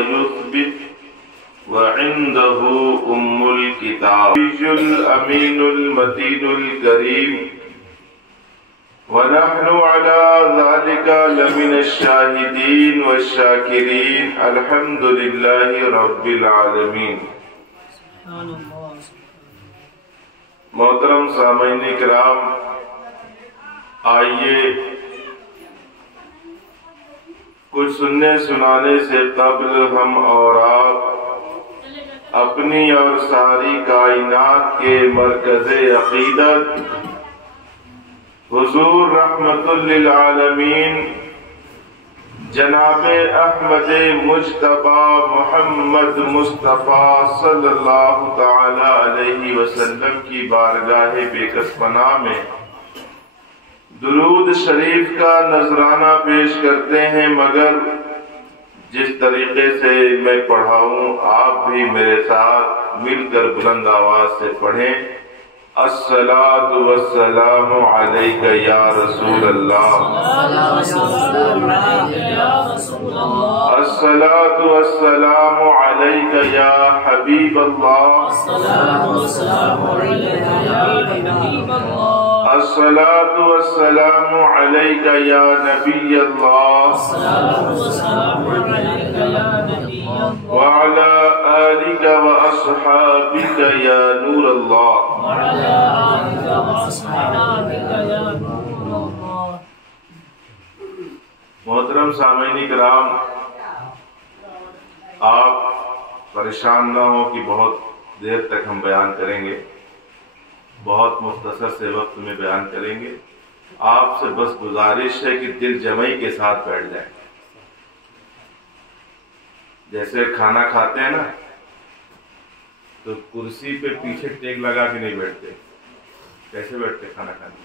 ويثبت وعنده الكتاب الأمين المتين الكريم ونحن على ذلك لمن الشاهدين والشاكرين الحمد لله رب العالمين. محترم سامعین کرام، آئیے کچھ سننے سنانے سے قبل ہم اور آپ اپنی اور ساری کائنات کے مرکز عقیدت حضور رحمت للعالمین جناب احمد مجتبی محمد مصطفیٰ صلی اللہ تعالی علیہ وسلم کی بارگاہ بے پناہ میں درود شریف کا نذرانہ پیش کرتے ہیں، مگر جس طریقے سے میں پڑھاؤں آپ بھی میرے ساتھ مل کر بلند آواز سے پڑھیں. الصلاۃ والسلام علیک یا رسول اللہ، الصلاۃ والسلام علیک یا حبیب اللہ، الصلاۃ والسلام علیک یا نبی اللہ وعلى آلك وأصحابك يا نور الله. محترم سامعین کرام، آپ پریشان نہ ہو کہ بہت دیر تک ہم بیان کریں گے، بہت مختصر سے وقت میں بیان کریں گے. آپ سے بس گزارش ہے کہ دل جمعی کے ساتھ بیٹھ جائیں. جیسے کھانا کھاتے ہیں نا تو کرسی پہ پیچھے ٹیک لگا کے نہیں بیٹھتے. کیسے بیٹھتے کھانا کھانے؟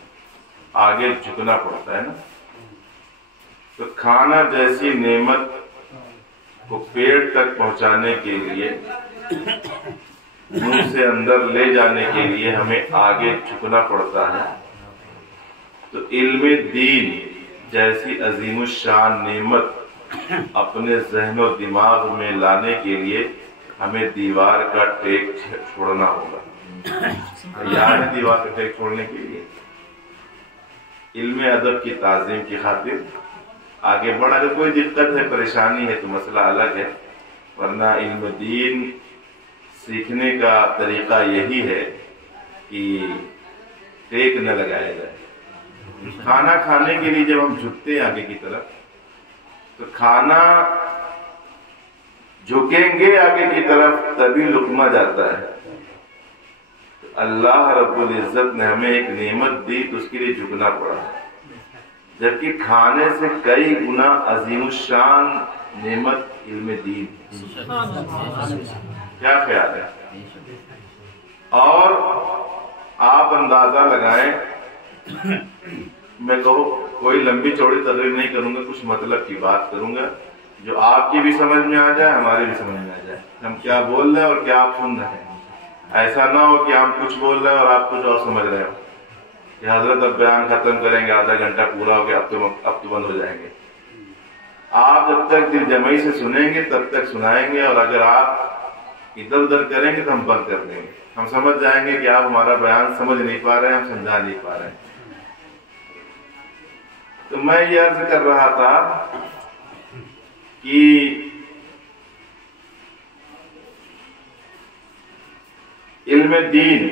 آگے جھکنا پڑتا ہے نا. تو کھانا جیسی نعمت کو پیٹ تک پہنچانے کے لیے، منہ سے اندر لے جانے کے لیے ہمیں آگے جھکنا پڑتا ہے. تو علم دین جیسی عظیم الشان نعمت اپنے ذہن و دماغ میں لانے کے لیے ہمیں دیوار کا ٹیک چھوڑنا ہوگا. یاد ہے دیوار کا ٹیک چھوڑنے کے لیے؟ علم ادب کی تعظیم کی خاطر آگے بڑھا. اگر کوئی دقت ہے، پریشانی ہے تو مسئلہ الگ ہے، ورنہ علم دین سیکھنے کا طریقہ یہی ہے کہ ٹیک نہ لگایا جائے. کھانا کھانے کے لیے جب ہم جھکتے ہیں آگے کی طرف تو کھانا جھکیں گے آگے کی طرف تبھی لقمہ جاتا ہے. اللہ رب العزت نے ہمیں ایک نعمت دی تو اس کے لیے جھکنا پڑا، جبکہ کھانے سے کئی گنا عظیم الشان نعمت علم دین. کیا خیال ہے؟ اور آپ اندازہ لگائیں، میں کہوں کوئی لمبی چوڑی تقریر نہیں کروں گا، کچھ مطلب کی بات کروں گا جو آپ کی بھی سمجھ میں آ جائے، ہمارے بھی سمجھ میں آ جائے ہم کیا بول رہے ہیں اور کیا آپ سن رہے ہیں. ایسا نہ ہو کہ ہم کچھ بول رہے ہیں اور آپ کچھ اور سمجھ رہے ہو کہ حضرت اب بیان ختم کریں گے، آدھا گھنٹہ پورا ہو گیا، اب تو بند ہو جائیں گے. آپ جب تک دل جمعی سے سنیں گے تب تک سنائیں گے، اور اگر آپ ادھر ادھر کریں گے تو ہم بند کر دیں گے. ہم سمجھ جائیں گے کہ آپ ہمارا بیان سمجھ نہیں پا رہے ہیں، ہم سمجھا نہیں پا رہے ہیں. تو میں یہ عرض کر رہا تھا کہ علم دین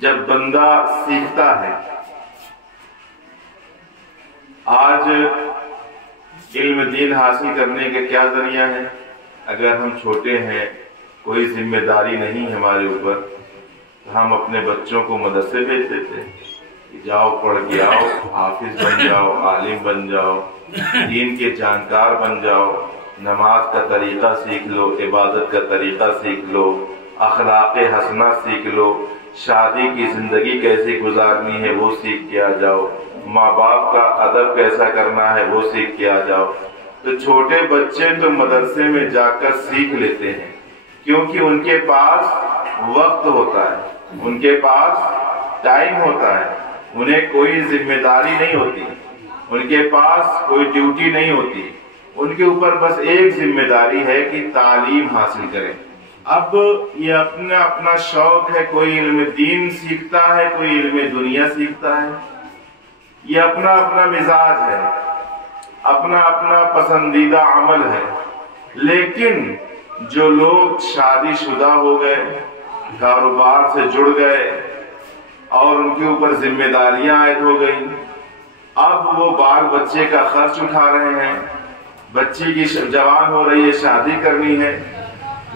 جب بندہ سیکھتا ہے، آج علم دین حاصل کرنے کے کیا ذریعہ ہے؟ اگر ہم چھوٹے ہیں، کوئی ذمہ داری نہیں ہمارے اوپر، تو ہم اپنے بچوں کو مدرسے بھیج دیتے ہیں، جاؤ پڑھ کے آؤ، حافظ بن جاؤ، عالم بن جاؤ، دین کے جانکار بن جاؤ، نماز کا طریقہ سیکھ لو، عبادت کا طریقہ سیکھ لو، اخلاق حسنہ سیکھ لو، شادی کی زندگی کیسے گزارنی ہے وہ سیکھ کے آ جاؤ، ماں باپ کا ادب کیسا کرنا ہے وہ سیکھ کے آ جاؤ. تو چھوٹے بچے تو مدرسے میں جا کر سیکھ لیتے ہیں، کیونکہ ان کے پاس وقت ہوتا ہے، ان کے پاس ٹائم ہوتا ہے، انہیں کوئی ذمہ داری نہیں ہوتی، ان کے پاس کوئی ڈیوٹی نہیں ہوتی، ان کے اوپر بس ایک ذمہ داری ہے کہ تعلیم حاصل کریں۔ اب یہ اپنا اپنا شوق ہے، کوئی علم دین سیکھتا ہے، کوئی علم دنیا سیکھتا ہے، یہ اپنا اپنا مزاج ہے، اپنا اپنا پسندیدہ عمل ہے۔ لیکن جو لوگ شادی شدہ ہو گئے، کاروبار سے جڑ گئے اور ان کے اوپر ذمہ داریاں عائد ہو گئی، اب وہ بال بچے کا خرچ اٹھا رہے ہیں، بچی کی جوان ہو رہی ہے، شادی کرنی ہے،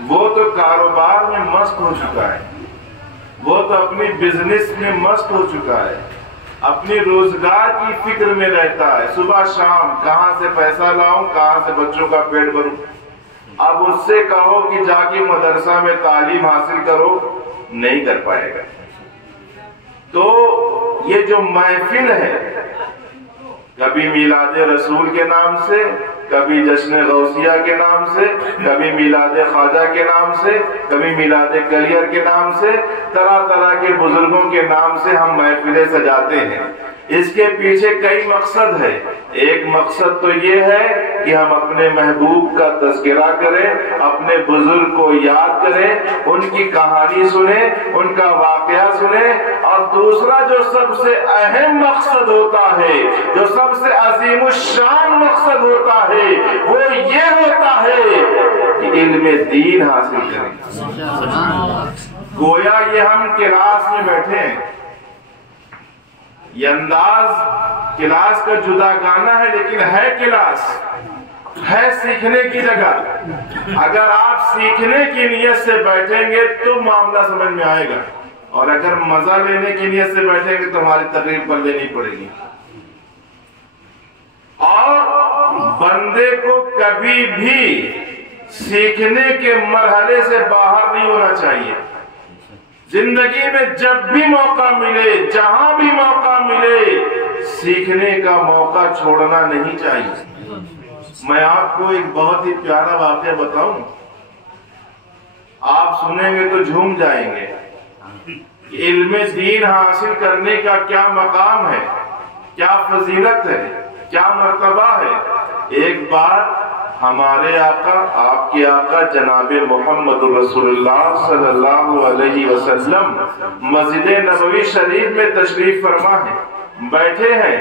وہ تو کاروبار میں مست ہو چکا ہے، وہ تو اپنی بزنس میں مست ہو چکا ہے، اپنی روزگار کی فکر میں رہتا ہے، صبح شام کہاں سے پیسہ لاؤں، کہاں سے بچوں کا پیٹ بھروں۔ اب اس سے کہو کہ جا کے مدرسہ میں تعلیم حاصل کرو، نہیں کر پائے گا۔ تو یہ جو محفل ہے، کبھی میلاد رسول کے نام سے، کبھی جشن غوثیہ کے نام سے، کبھی میلاد خواجہ کے نام سے، کبھی میلاد کلیر کے نام سے، طرح طرح کے بزرگوں کے نام سے ہم محفلیں سجاتے ہیں۔ اس کے پیچھے کئی مقصد ہے۔ ایک مقصد تو یہ ہے کہ ہم اپنے محبوب کا تذکرہ کریں، اپنے بزرگ کو یاد کریں، ان کی کہانی سنیں، ان کا واقعہ سنیں، اور دوسرا جو سب سے اہم مقصد ہوتا ہے، جو سب سے عظیم الشان مقصد ہوتا ہے، وہ یہ ہوتا ہے کہ علم دین حاصل کریں۔ گویا یہ ہم کلاس میں بیٹھے ہیں، یہ انداز کلاس کا جدا گانا ہے، لیکن ہے کلاس، ہے سیکھنے کی جگہ۔ اگر آپ سیکھنے کی نیت سے بیٹھیں گے تو معاملہ سمجھ میں آئے گا، اور اگر مزہ لینے کی نیت سے بیٹھیں گے تو ہماری تقریر پلے نہیں پڑے گی۔ اور بندے کو کبھی بھی سیکھنے کے مرحلے سے باہر نہیں ہونا چاہیے۔ زندگی میں جب بھی موقع ملے، جہاں بھی موقع ملے، سیکھنے کا موقع چھوڑنا نہیں چاہیے۔ میں آپ کو ایک بہت ہی پیارا واقعہ بتاؤں، آپ سنیں گے تو جھوم جائیں گے کہ علم دین حاصل کرنے کا کیا مقام ہے، کیا فضیلت ہے، کیا مرتبہ ہے۔ ایک بار ہمارے آقا، آپ کے آقا جناب محمد رسول اللہ صلی اللہ علیہ وسلم مسجد نبوی شریف میں تشریف فرما ہے، بیٹھے ہیں،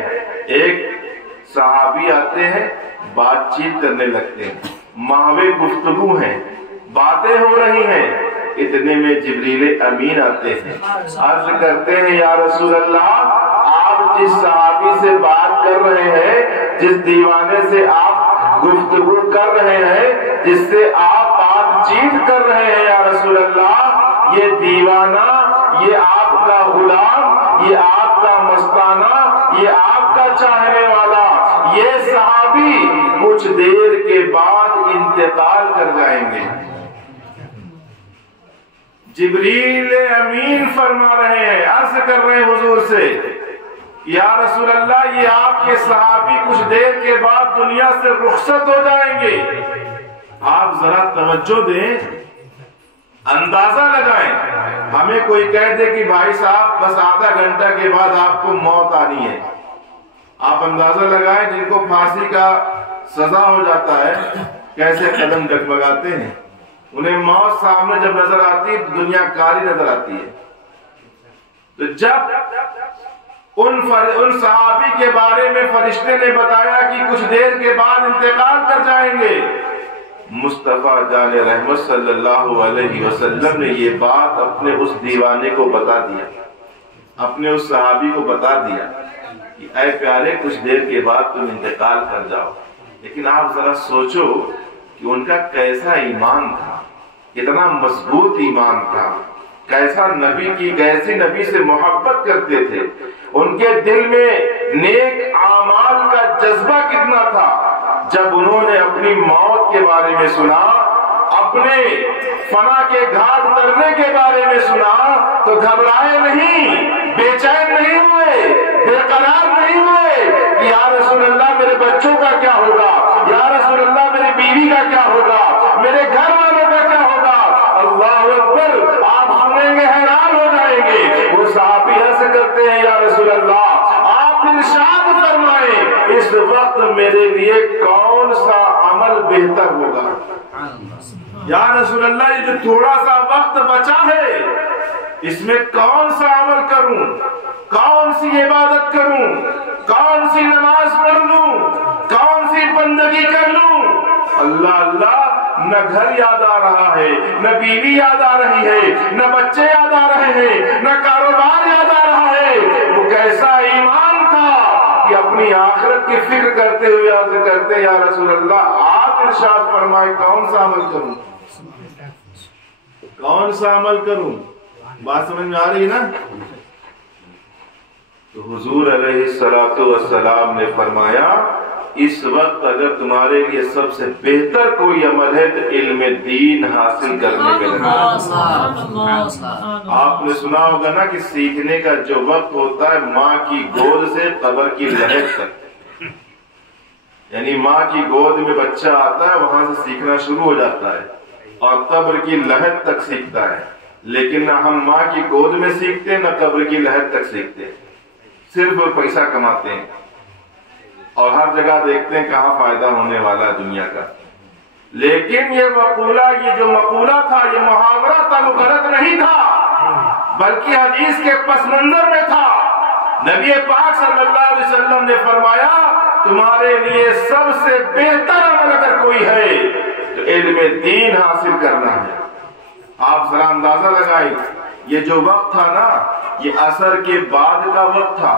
ایک صحابی آتے ہیں، بات چیت کرنے لگتے ہیں، محو گفتگو ہیں، باتیں ہو رہی ہیں، اتنے میں جبریل امین آتے ہیں، عرض کرتے ہیں یا رسول اللہ، آپ جس صحابی سے بات کر رہے ہیں، جس دیوانے سے آپ گفتگو کر رہے ہیں، جس سے آپ بات چیت کر رہے ہیں یا رسول اللہ، یہ دیوانہ، یہ آپ کا غلام، یہ آپ کا مستانہ، یہ آپ کا چاہنے والا، یہ صحابی کچھ دیر کے بعد انتقال کر جائیں گے۔ جبریل امین فرما رہے ہیں، عرض کر رہے ہیں حضور سے، یا رسول اللہ، یہ آپ کے صحابی کچھ دیر کے بعد دنیا سے رخصت ہو جائیں گے۔ آپ ذرا توجہ دیں، اندازہ لگائیں۔ ہمیں کوئی کہہ دے کہ بھائی صاحب بس آدھا گھنٹہ کے بعد آپ کو موت آنی ہے، آپ اندازہ لگائیں جن کو پھانسی کا سزا ہو جاتا ہے کیسے قدم ڈگمگاتے ہیں۔ انہیں موت سامنے جب نظر آتی ہے تو دنیا کالی نظر آتی ہے۔ تو جب ان صحابی کے بارے میں فرشتے نے بتایا کہ کچھ دیر کے بعد انتقال کر جائیں گے، مصطفیٰ جان رحمت صلی اللہ علیہ وسلم نے یہ بات اپنے اس دیوانے کو بتا دیا، اپنے اس صحابی کو بتا دیا کہ اے پیارے، کچھ دیر کے بعد تم انتقال کر جاؤ۔ لیکن آپ ذرا سوچو کہ ان کا کیسا ایمان تھا، کتنا مضبوط ایمان تھا، کیسا کیسی نبی سے محبت کرتے تھے، ان کے دل میں نیک اعمال کا جذبہ کتنا تھا۔ جب انہوں نے اپنی موت کے بارے میں سنا، اپنے فنا کے گھاٹ اترنے کے بارے میں سنا، تو گھبرائے نہیں، بے چین نہیں ہوئے، بے قرار نہیں ہوئے کہ یا رسول اللہ میرے بچوں کا کیا ہوگا، یا رسول اللہ میری بیوی کا کیا ہوگا، میرے گھر والوں کا کیا ہوگا۔ اللہ اکبر، آپ سنیں گے حیران ہو جائیں گے۔ وہ صحابی عرض کرتے ہیں یا رسول اللہ، آپ ارشاد فرمائیں اس وقت میرے لیے کون سا عمل بہتر ہوگا۔ یا رسول اللہ یہ جو تھوڑا سا وقت بچا ہے اس میں کون سا عمل کروں، کون سی عبادت کروں، کون سی نماز پڑھ لوں، کون سی بندگی کر لوں؟ اللہ اللہ، نہ گھر یاد آ رہا ہے، نہ بیوی یاد آ رہی ہے، نہ بچے یاد آ رہے ہیں، نہ کاروبار یاد آ رہا ہے۔ وہ کیسا ایمان تھا کہ اپنی آخرت کی فکر کرتے ہوئے عرض کرتے یا رسول اللہ آپ ارشاد فرمائے کون سا عمل کروں، کون سا عمل کروں؟ بات سمجھ میں آ رہی نا؟ تو حضور علیہ الصلوۃ والسلام نے فرمایا اس وقت اگر تمہارے لیے سب سے بہتر کوئی عمل ہے تو علم دین حاصل کرنے کا لگا۔ آپ نے سنا ہوگا نا کہ سیکھنے کا جو وقت ہوتا ہے ماں کی گود سے قبر کی لہر تک، یعنی ماں کی گود میں بچہ آتا ہے وہاں سے سیکھنا شروع ہو جاتا ہے اور قبر کی لہر تک سیکھتا ہے، لیکن نہ ہم ماں کی گود میں سیکھتے نہ قبر کی لہر تک سیکھتے، صرف پیسہ کماتے ہیں اور ہر جگہ دیکھتے ہیں کہاں فائدہ ہونے والا دنیا کا۔ لیکن یہ مقولہ، یہ جو مقولہ تھا، یہ محاورہ تھا، وہ غلط نہیں تھا بلکہ حدیث کے پس منظر میں تھا۔ نبی پاک صلی اللہ علیہ وسلم نے فرمایا تمہارے لیے سب سے بہتر عمل اگر کوئی ہے تو علم دین حاصل کرنا ہے۔ آپ ذرا اندازہ لگائیں، یہ جو وقت تھا نا یہ عصر کے بعد کا وقت تھا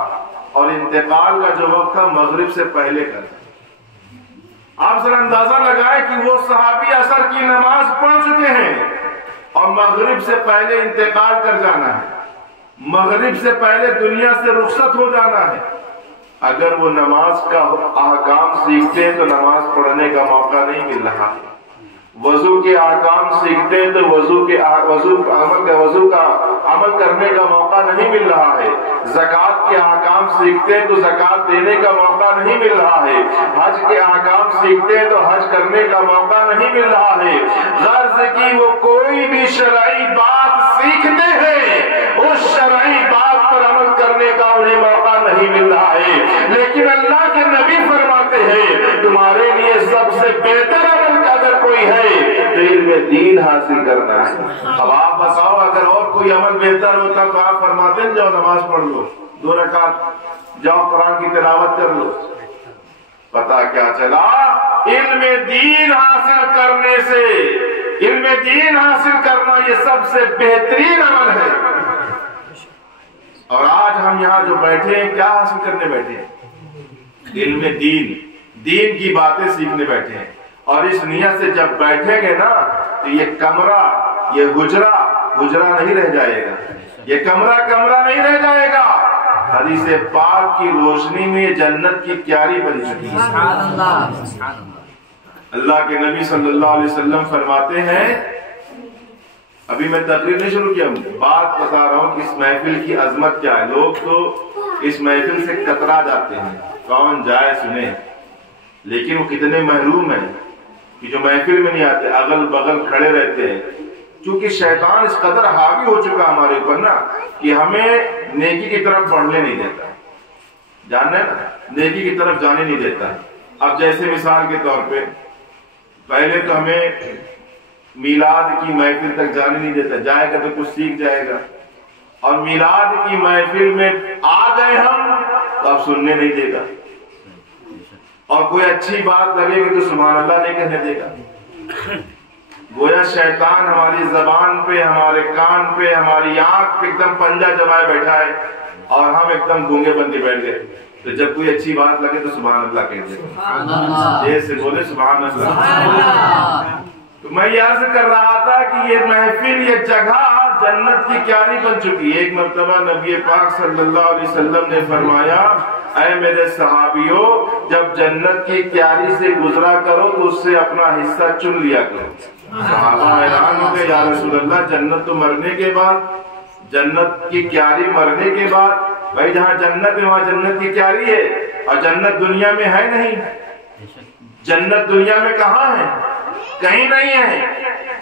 اور انتقال کا جو وقت تھا مغرب سے پہلے کا تھا۔ آپ ذرا اندازہ لگائیں کہ وہ صحابی عصر کی نماز پڑھ چکے ہیں اور مغرب سے پہلے انتقال کر جانا ہے، مغرب سے پہلے دنیا سے رخصت ہو جانا ہے۔ اگر وہ نماز کا احکام سیکھتے ہیں تو نماز پڑھنے کا موقع نہیں مل رہا، وضو کے احکام سیکھتے ہیں تو وضو کا عمل کرنے کا موقع نہیں مل رہا ہے، زکوٰۃ کے احکام سیکھتے ہیں تو زکوٰۃ دینے کا موقع نہیں مل رہا ہے، حج کے احکام سیکھتے ہیں تو حج کرنے کا موقع نہیں مل رہا ہے۔ غرض کی وہ کوئی بھی شرعی بات سیکھتے ہیں اس شرعی بات پر عمل کرنے کا انہیں موقع نہیں مل رہا ہے، لیکن اللہ کے نبی فرماتے ہیں تمہارے لیے سب سے بہتر عمل اگر کوئی ہے تو علم دین حاصل کرنا ہے۔ اب آپ بتاؤ اگر اور کوئی عمل بہتر ہوتا تو آپ فرماتے ہیں جاؤ نماز پڑھ لو، 2 رکعت جاؤ قرآن کی تلاوت کر لو۔ پتا کیا چلا؟ علم دین حاصل کرنے سے، علم دین حاصل کرنا یہ سب سے بہترین عمل ہے۔ اور آج ہم یہاں جو بیٹھے ہیں کیا حاصل کرنے بیٹھے ہیں؟ علم دین، دین کی باتیں سیکھنے بیٹھے ہیں۔ اور اس نیت سے جب بیٹھیں گے نا تو یہ کمرہ، یہ حجرہ نہیں رہ جائے گا، یہ کمرہ نہیں رہ جائے گا، حدیث پاک کی روشنی میں جنت کی کیاری بن چکی ہے۔ اللہ کے نبی صلی اللہ علیہ وسلم فرماتے ہیں، ابھی میں تقریر نہیں شروع کیا، بات بتا رہا ہوں کہ اس محفل کی عظمت کیا ہے۔ لوگ تو اس محفل سے کترا جاتے ہیں، کون جائے سنے، لیکن وہ کتنے محروم ہیں کہ جو محفل میں نہیں آتے، اگل بغل کھڑے رہتے ہیں۔ چونکہ شیطان اس قدر حاوی ہو چکا ہمارے اوپر نا کہ ہمیں نیکی کی طرف بڑھنے نہیں دیتا، جاننا ہے نا، نیکی کی طرف جانے نہیں دیتا۔ اب جیسے مثال کے طور پہ پہلے تو ہمیں میلاد کی محفل تک جانے نہیں دیتا، جائے گا تو کچھ سیکھ جائے گا، اور میلاد کی محفل میں آ گئے ہم تو اب سننے نہیں دے گا، اور کوئی اچھی بات لگے گی تو سبحان اللہ نہیں کہنے دے گا۔ گویا شیطان ہماری زبان پہ، ہمارے کان پہ، ہماری آنکھ پہ ایک دم پنجہ جمائے بیٹھا ہے اور ہم ایک دم گونگے بندے بیٹھ گئے، تو جب کوئی اچھی بات لگے تو سبحان اللہ کہہ دے، جیسے بولے سبحان اللہ۔ تو میں یہ عرض کر رہا تھا کہ یہ محفل، یہ جگہ جنت کی کیاری بن چکی ہے۔ ایک مرتبہ نبی پاک صلی اللہ علیہ وسلم نے فرمایا، اے میرے صحابیوں، جب جنت کی کیاری سے گزرا کرو تو اس سے اپنا حصہ چن لیا کرو۔ صحابہ حیران ہو گئے، یا رسول اللہ جنت تو مرنے کے بعد، جنت کی کیاری مرنے کے بعد، بھائی جہاں جنت ہے وہاں جنت کی کیاری ہے، اور جنت دنیا میں ہے نہیں، جنت دنیا میں کہاں ہے؟ کہیں نہیں ہے۔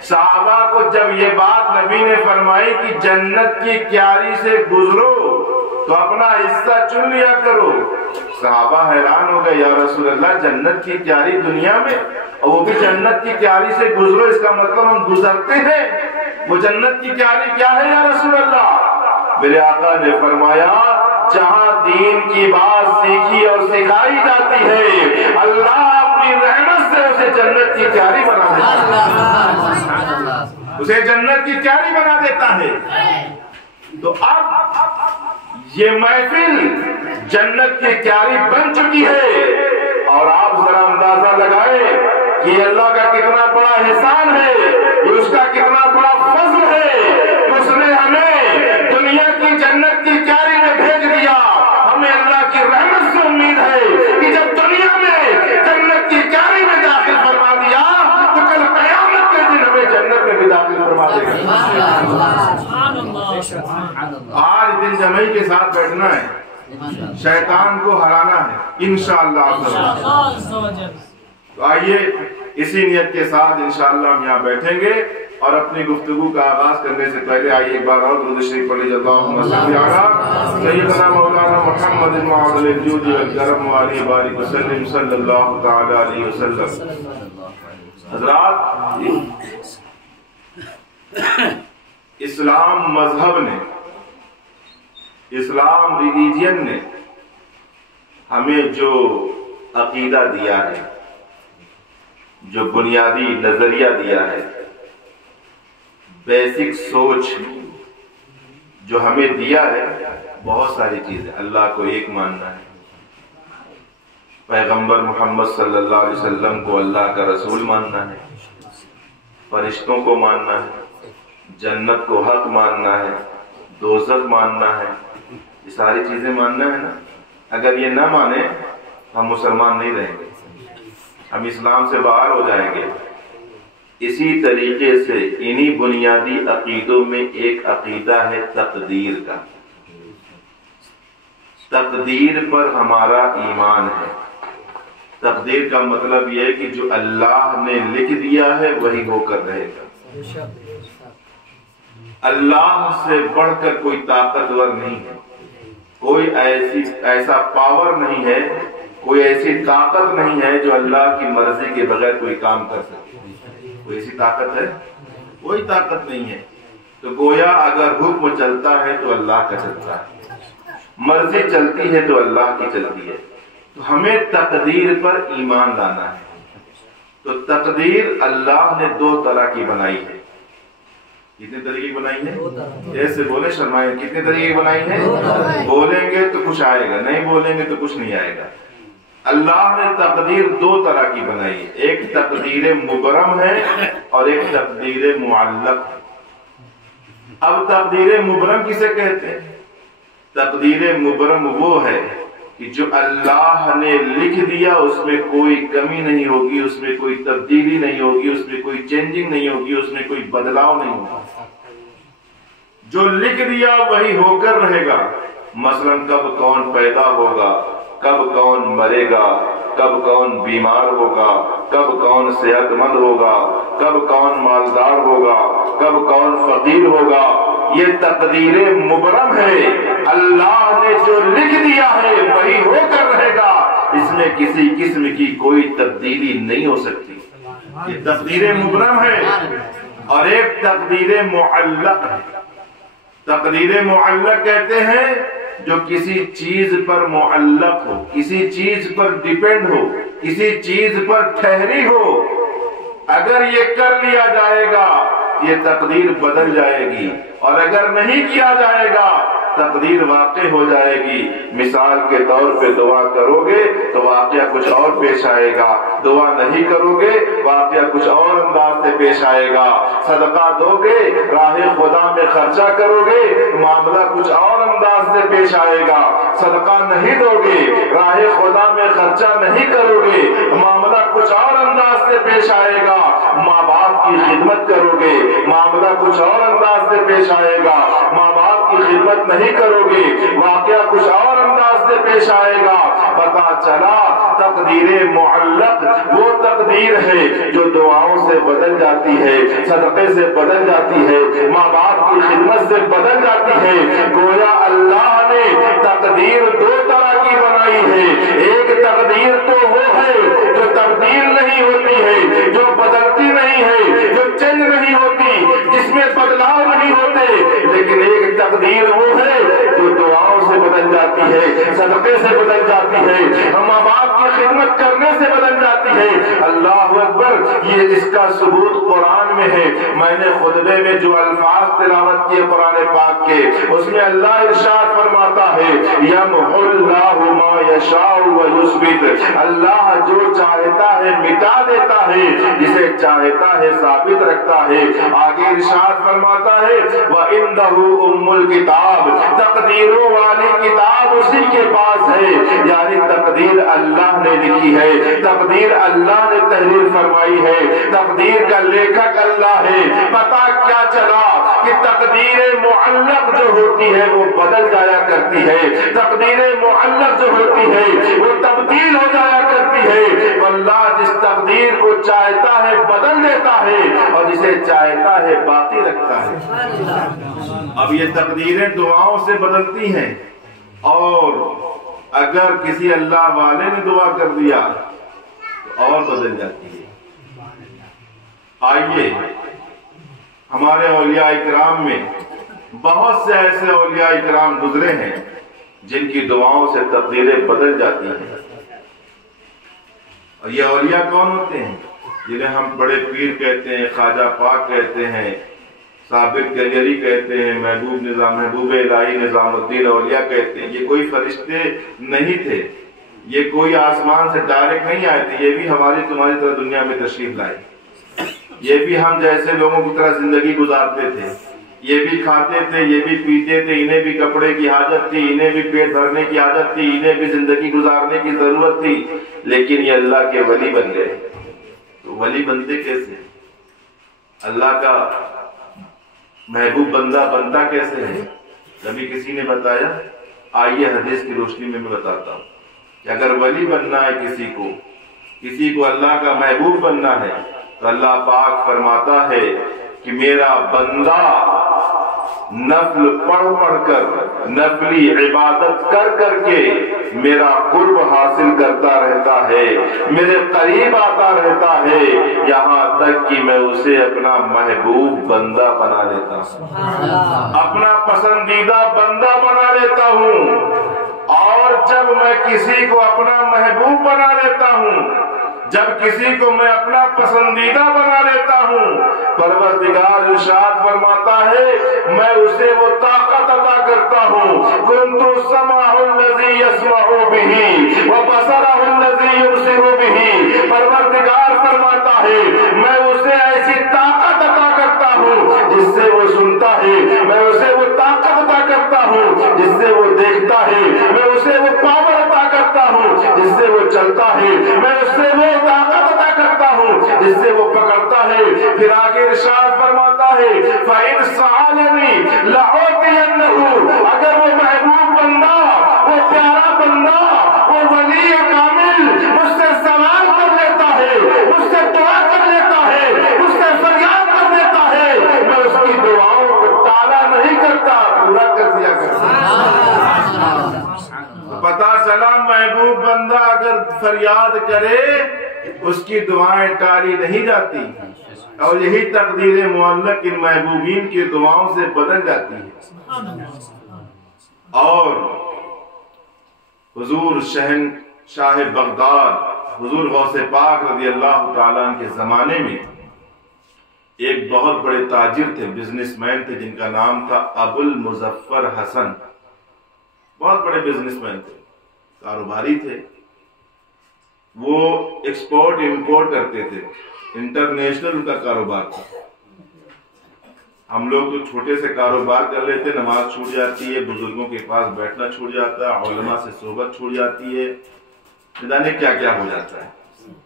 صحابہ کو جب یہ بات نبی نے فرمائی کہ جنت کی کیاری سے گزرو تو اپنا حصہ چن لیا کرو۔ صحابہ حیران ہو گئے، یا رسول اللہ جنت کی تیاری دنیا میں، اور وہ بھی جنت کی تیاری سے گزرو، اس کا مطلب ہم گزرتے ہیں، وہ جنت کی تیاری کیا ہے یا رسول اللہ؟ میرے آقا نے فرمایا جہاں دین کی بات سیکھی اور سکھائی جاتی ہے اللہ اپنی رحمت سے اسے جنت کی تیاری بنا دیتا ہے، اسے جنت کی تیاری بنا دیتا ہے۔ تو اب یہ محفل جنت کی تیاری بن چکی ہے، اور آپ ذرا اندازہ لگائیں کہ یہ اللہ کا کتنا بڑا احسان ہے، یہ اس کا کتنا بڑا فضل ہے، اس نے ہمیں دنیا کی جنت کی تیاری میں بھیج دیا۔ ہمیں اللہ کی رحمت سے امید ہے کہ جب دنیا میں جنت کی تیاری میں داخل فرما دیا تو کل قیامت کے دن ہمیں جنت میں بھی داخل فرما دے گا۔ آج دن جمعی کے ساتھ بیٹھنا ہے، شیطان کو ہرانا ہے انشاءاللہ۔ تو آئیے اسی نیت کے ساتھ انشاءاللہ ہم یہاں بیٹھیں گے، اور اپنی گفتگو کا آغاز کرنے سے پہلے آئیے ایک بار اور درود شریف پڑھ لیجیے۔ اللہم صلی علی سیدنا مولانا محمد المعظم الجود والکرم وعلی بارک وسلم صلی اللہ تعالی علیہ وسلم۔ حضرات، اسلام مذہب نے، اسلام ریلیجن نے ہمیں جو عقیدہ دیا ہے، جو بنیادی نظریہ دیا ہے، بیسک سوچ جو ہمیں دیا ہے، بہت ساری چیزیں۔ اللہ کو ایک ماننا ہے، پیغمبر محمد صلی اللہ علیہ وسلم کو اللہ کا رسول ماننا ہے، فرشتوں کو ماننا ہے، جنت کو حق ماننا ہے، دوزخ ماننا ہے، یہ ساری چیزیں ماننا ہے نا۔ اگر یہ نہ مانے ہم مسلمان نہیں رہیں گے، ہم اسلام سے باہر ہو جائیں گے۔ اسی طریقے سے انہی بنیادی عقیدوں میں ایک عقیدہ ہے تقدیر کا۔ تقدیر پر ہمارا ایمان ہے۔ تقدیر کا مطلب یہ ہے کہ جو اللہ نے لکھ دیا ہے وہی ہو کر رہے گا۔ اللہ سے بڑھ کر کوئی طاقتور نہیں ہے، کوئی ایسا پاور نہیں ہے، کوئی ایسی طاقت نہیں ہے جو اللہ کی مرضی کے بغیر کوئی کام کر سکے۔ کوئی ایسی طاقت ہے؟ کوئی طاقت نہیں ہے۔ تو گویا اگر حکم چلتا ہے تو اللہ کا چلتا ہے، مرضی چلتی ہے تو اللہ کی چلتی ہے۔ تو ہمیں تقدیر پر ایمان لانا ہے۔ تو تقدیر اللہ نے دو طرح کی بنائی ہے۔ کتنے طریقے کی بنائی ہے؟ ایسے بولے شرمائے، کتنے طریقے کی بنائی ہے؟ بولیں گے تو کچھ آئے گا، نہیں بولیں گے تو کچھ نہیں آئے گا۔ اللہ نے تقدیر دو طرح کی بنائی ہے، ایک تقدیر مبرم ہے اور ایک تقدیر معلق ہے۔ اب تقدیر مبرم کسے کہتے ہیں؟ تقدیر مبرم وہ ہے کہ جو اللہ نے لکھ دیا اس میں کوئی کمی نہیں ہوگی، اس میں کوئی تبدیلی نہیں ہوگی، اس میں کوئی چینجنگ نہیں ہوگی، اس میں کوئی بدلاؤ نہیں ہوگا۔ جو لکھ دیا وہی ہو کر رہے گا۔ مثلا کب کون پیدا ہوگا، کب کون مرے گا، کب کون بیمار ہوگا، کب کون صحت مند ہوگا، کب کون مالدار ہوگا، کب کون فقیر ہوگا، یہ تقدیر مبرم ہے۔ اللہ نے جو لکھ دیا ہے وہی ہو کر رہے گا، اس میں کسی قسم کی کوئی تبدیلی نہیں ہو سکتی۔ یہ تقدیر مبرم ہے۔ اور ایک تقدیر معلق ہے۔ تقدیر معلق کہتے ہیں جو کسی چیز پر معلق ہو، کسی چیز پر ڈیپینڈ ہو، کسی چیز پر ٹھہری ہو۔ اگر یہ کر لیا جائے گا یہ تقدیر بدل جائے گی، اور اگر نہیں کیا جائے گا تقدیر واقع ہو جائے گی۔ مثال کے طور پہ دعا کرو گے تو واقعہ کچھ اور پیش آئے گا، دعا نہیں کرو گے واقعہ کچھ اور انداز سے پیش آئے گا۔ صدقہ دو گے، راہ خدا میں خرچہ کرو گے، معاملہ کچھ اور انداز سے پیش آئے گا۔ صدقہ نہیں دو گے، راہ خدا میں خرچہ نہیں کرو گے، معاملہ کچھ اور انداز سے پیش آئے گا۔ ماں باپ کی خدمت کرو گے، معاملہ کچھ اور انداز سے پیش آئے گا۔ ماں باپ کی خدمت نہیں کرو گے، واقعہ کچھ اور انداز سے پیش آئے گا۔ پتہ چلا تقدیر معلق وہ تقدیر تقدیر ہے جو دعاؤں سے بدل جاتی ہے، صدقے سے بدل جاتی ہے، ماں باپ کی خدمت سے بدل جاتی ہے۔ گویا اللہ نے تقدیر دو طرح کی بنائی ہے، ایک تقدیر تو وہ ہے جو تبدیل نہیں ہوتی ہے، جو بدلتی نہیں ہے، جو چینج نہیں ہوتی، جس میں بدلاؤ نہیں ہوتے، لیکن ایک تقدیر وہ ہے جو دعاؤں سے بدل جاتی ہے، صدقے سے بدل جاتی ہے، ماں باپ کی خدمت کرنے سے بدل جاتی ہے۔ اللہ اکبر، یہ اس کا ثبوت قرآن میں ہے۔ میں نے خطبے میں جو الفاظ تلاوت کیے قرآن پاک کے، اس میں اللہ ارشاد فرماتا ہے یمحو اللہ ما یشاء ویثبت، اللہ جو چاہتا ہے مٹا دیتا ہے، جسے چاہتا ہے ثابت رکھتا ہے۔ آگے ارشاد فرماتا ہے وَإِنَّهُ أُمُّ الْكِتَابِ، تقدیروں والی کتاب اسی کے پاس ہے، یعنی تقدیر اللہ نے لکھی ہے، تقدیر اللہ نے تحریر فرمائی ہے، تقدیر کا لیکھک اللہ ہے۔ پتہ کیا چلا کہ تقدیر معلق جو ہوتی ہے وہ بدل جایا کرتی ہے، تقدیر معلق جو ہوتی ہے وہ تبدیل ہو جایا کرتی ہے۔ واللہ جس تقدیر کو چاہتا ہے بدل دیتا ہے اور جسے چاہتا ہے باقی رکھتا ہے۔ اب یہ تقدیریں دعاؤں سے بدلتی ہیں، اور اگر کسی اللہ والے نے دعا کر دیا تو اور بدل جاتی ہے۔ آئیے، ہمارے اولیاء اکرام میں بہت سے ایسے اولیاء اکرام گزرے ہیں جن کی دعاؤں سے تقدیریں بدل جاتی ہیں۔ اور یہ اولیاء کون ہوتے ہیں؟ جنہیں ہم بڑے پیر کہتے ہیں، خواجہ پاک کہتے ہیں، صابر کلیری کہتے ہیں، محبوب الہی نظام الدین اولیاء کہتے ہیں۔ یہ کوئی فرشتے نہیں تھے، یہ کوئی آسمان سے ڈائریکٹ نہیں آئے تھے، یہ بھی ہماری تمہاری طرح دنیا میں تشریف لائے، یہ بھی ہم جیسے لوگوں کی طرح زندگی گزارتے تھے، یہ بھی کھاتے تھے، یہ بھی پیتے تھے، انہیں بھی کپڑے کی حاجت تھی، انہیں بھی پیٹ بھرنے کی حاجت تھی، انہیں بھی زندگی گزارنے کی ضرورت تھی، لیکن یہ اللہ کے ولی بن گئے۔ تو ولی بنتے کیسے؟ اللہ کا محبوب بندہ بنتا کیسے ہے؟ کبھی کسی نے بتایا؟ آئیے حدیث کی روشنی میں بتاتا ہوں کہ اگر ولی بننا ہے کسی کو اللہ کا محبوب بننا ہے تو اللہ پاک فرماتا ہے کہ میرا بندہ نفل پڑھ کر، نفلی عبادت کر کے میرا قرب حاصل کرتا رہتا ہے، میرے قریب آتا رہتا ہے، یہاں تک کہ میں اسے اپنا محبوب بندہ بنا لیتا ہوں، اپنا پسندیدہ بندہ بنا لیتا ہوں۔ اور جب میں کسی کو اپنا محبوب بنا لیتا ہوں، جب کسی کو میں اپنا پسندیدہ بنا لیتا ہوں، پروردگار ارشاد فرماتا ہے میں اسے وہ طاقت عطا کرتا ہوں، کنت سمعہ الذی یسمع بہ وبصرہ الذی یبصر بہ۔ پروردگار فرماتا ہے میں اسے ایسی طاقت عطا کرتا ہوں جس سے وہ سنتا ہے، میں اسے وہ طاقت عطا کرتا ہوں جس سے وہ دیکھتا ہے، میں اسے وہ پاور عطا کرتا ہوں جس سے وہ چلتا ہے، میں اس سے وہ طاقت عطا کرتا ہوں جس سے وہ پکڑتا ہے۔ پھر آگے ارشاد فرماتا ہے فَإِنْ سَأَلَنِي لَأُعْطِيَنَّهُ، اگر وہ محبوب بندہ، وہ پیارا بندہ، وہ ولی کامل مجھ سے سوال کر لیتا ہے، مجھ سے دعا کر لیتا ہے، مجھ سے فریاد کر لیتا ہے، میں اس کی دعاؤں کو ٹالا نہیں کرتا، پورا کر دیا کرتا۔ پتا چلا محبوب بندہ اگر فریاد کرے اس کی دعائیں ٹالی نہیں جاتی، اور یہی تقدیر معلق ان محبوبین کی دعاؤں سے بدل جاتی ہے۔ اور حضور شہنشاہ بغداد حضور غوث پاک رضی اللہ تعالیٰ عنہ کے زمانے میں ایک بہت بڑے تاجر تھے، بزنس مین تھے، جن کا نام تھا ابو المظفر حسن۔ بہت بڑے بزنس مین تھے، کاروباری تھے، وہ ایکسپورٹ امپورٹ کرتے تھے، انٹرنیشنل ان کا کاروبار تھا۔ ہم لوگ تو چھوٹے سے کاروبار کر لیتے، نماز چھوٹ جاتی ہے، بزرگوں کے پاس بیٹھنا چھوٹ جاتا ہے، علماء سے صحبت چھوٹ جاتی ہے، نہ جانے کیا کیا ہو جاتا ہے۔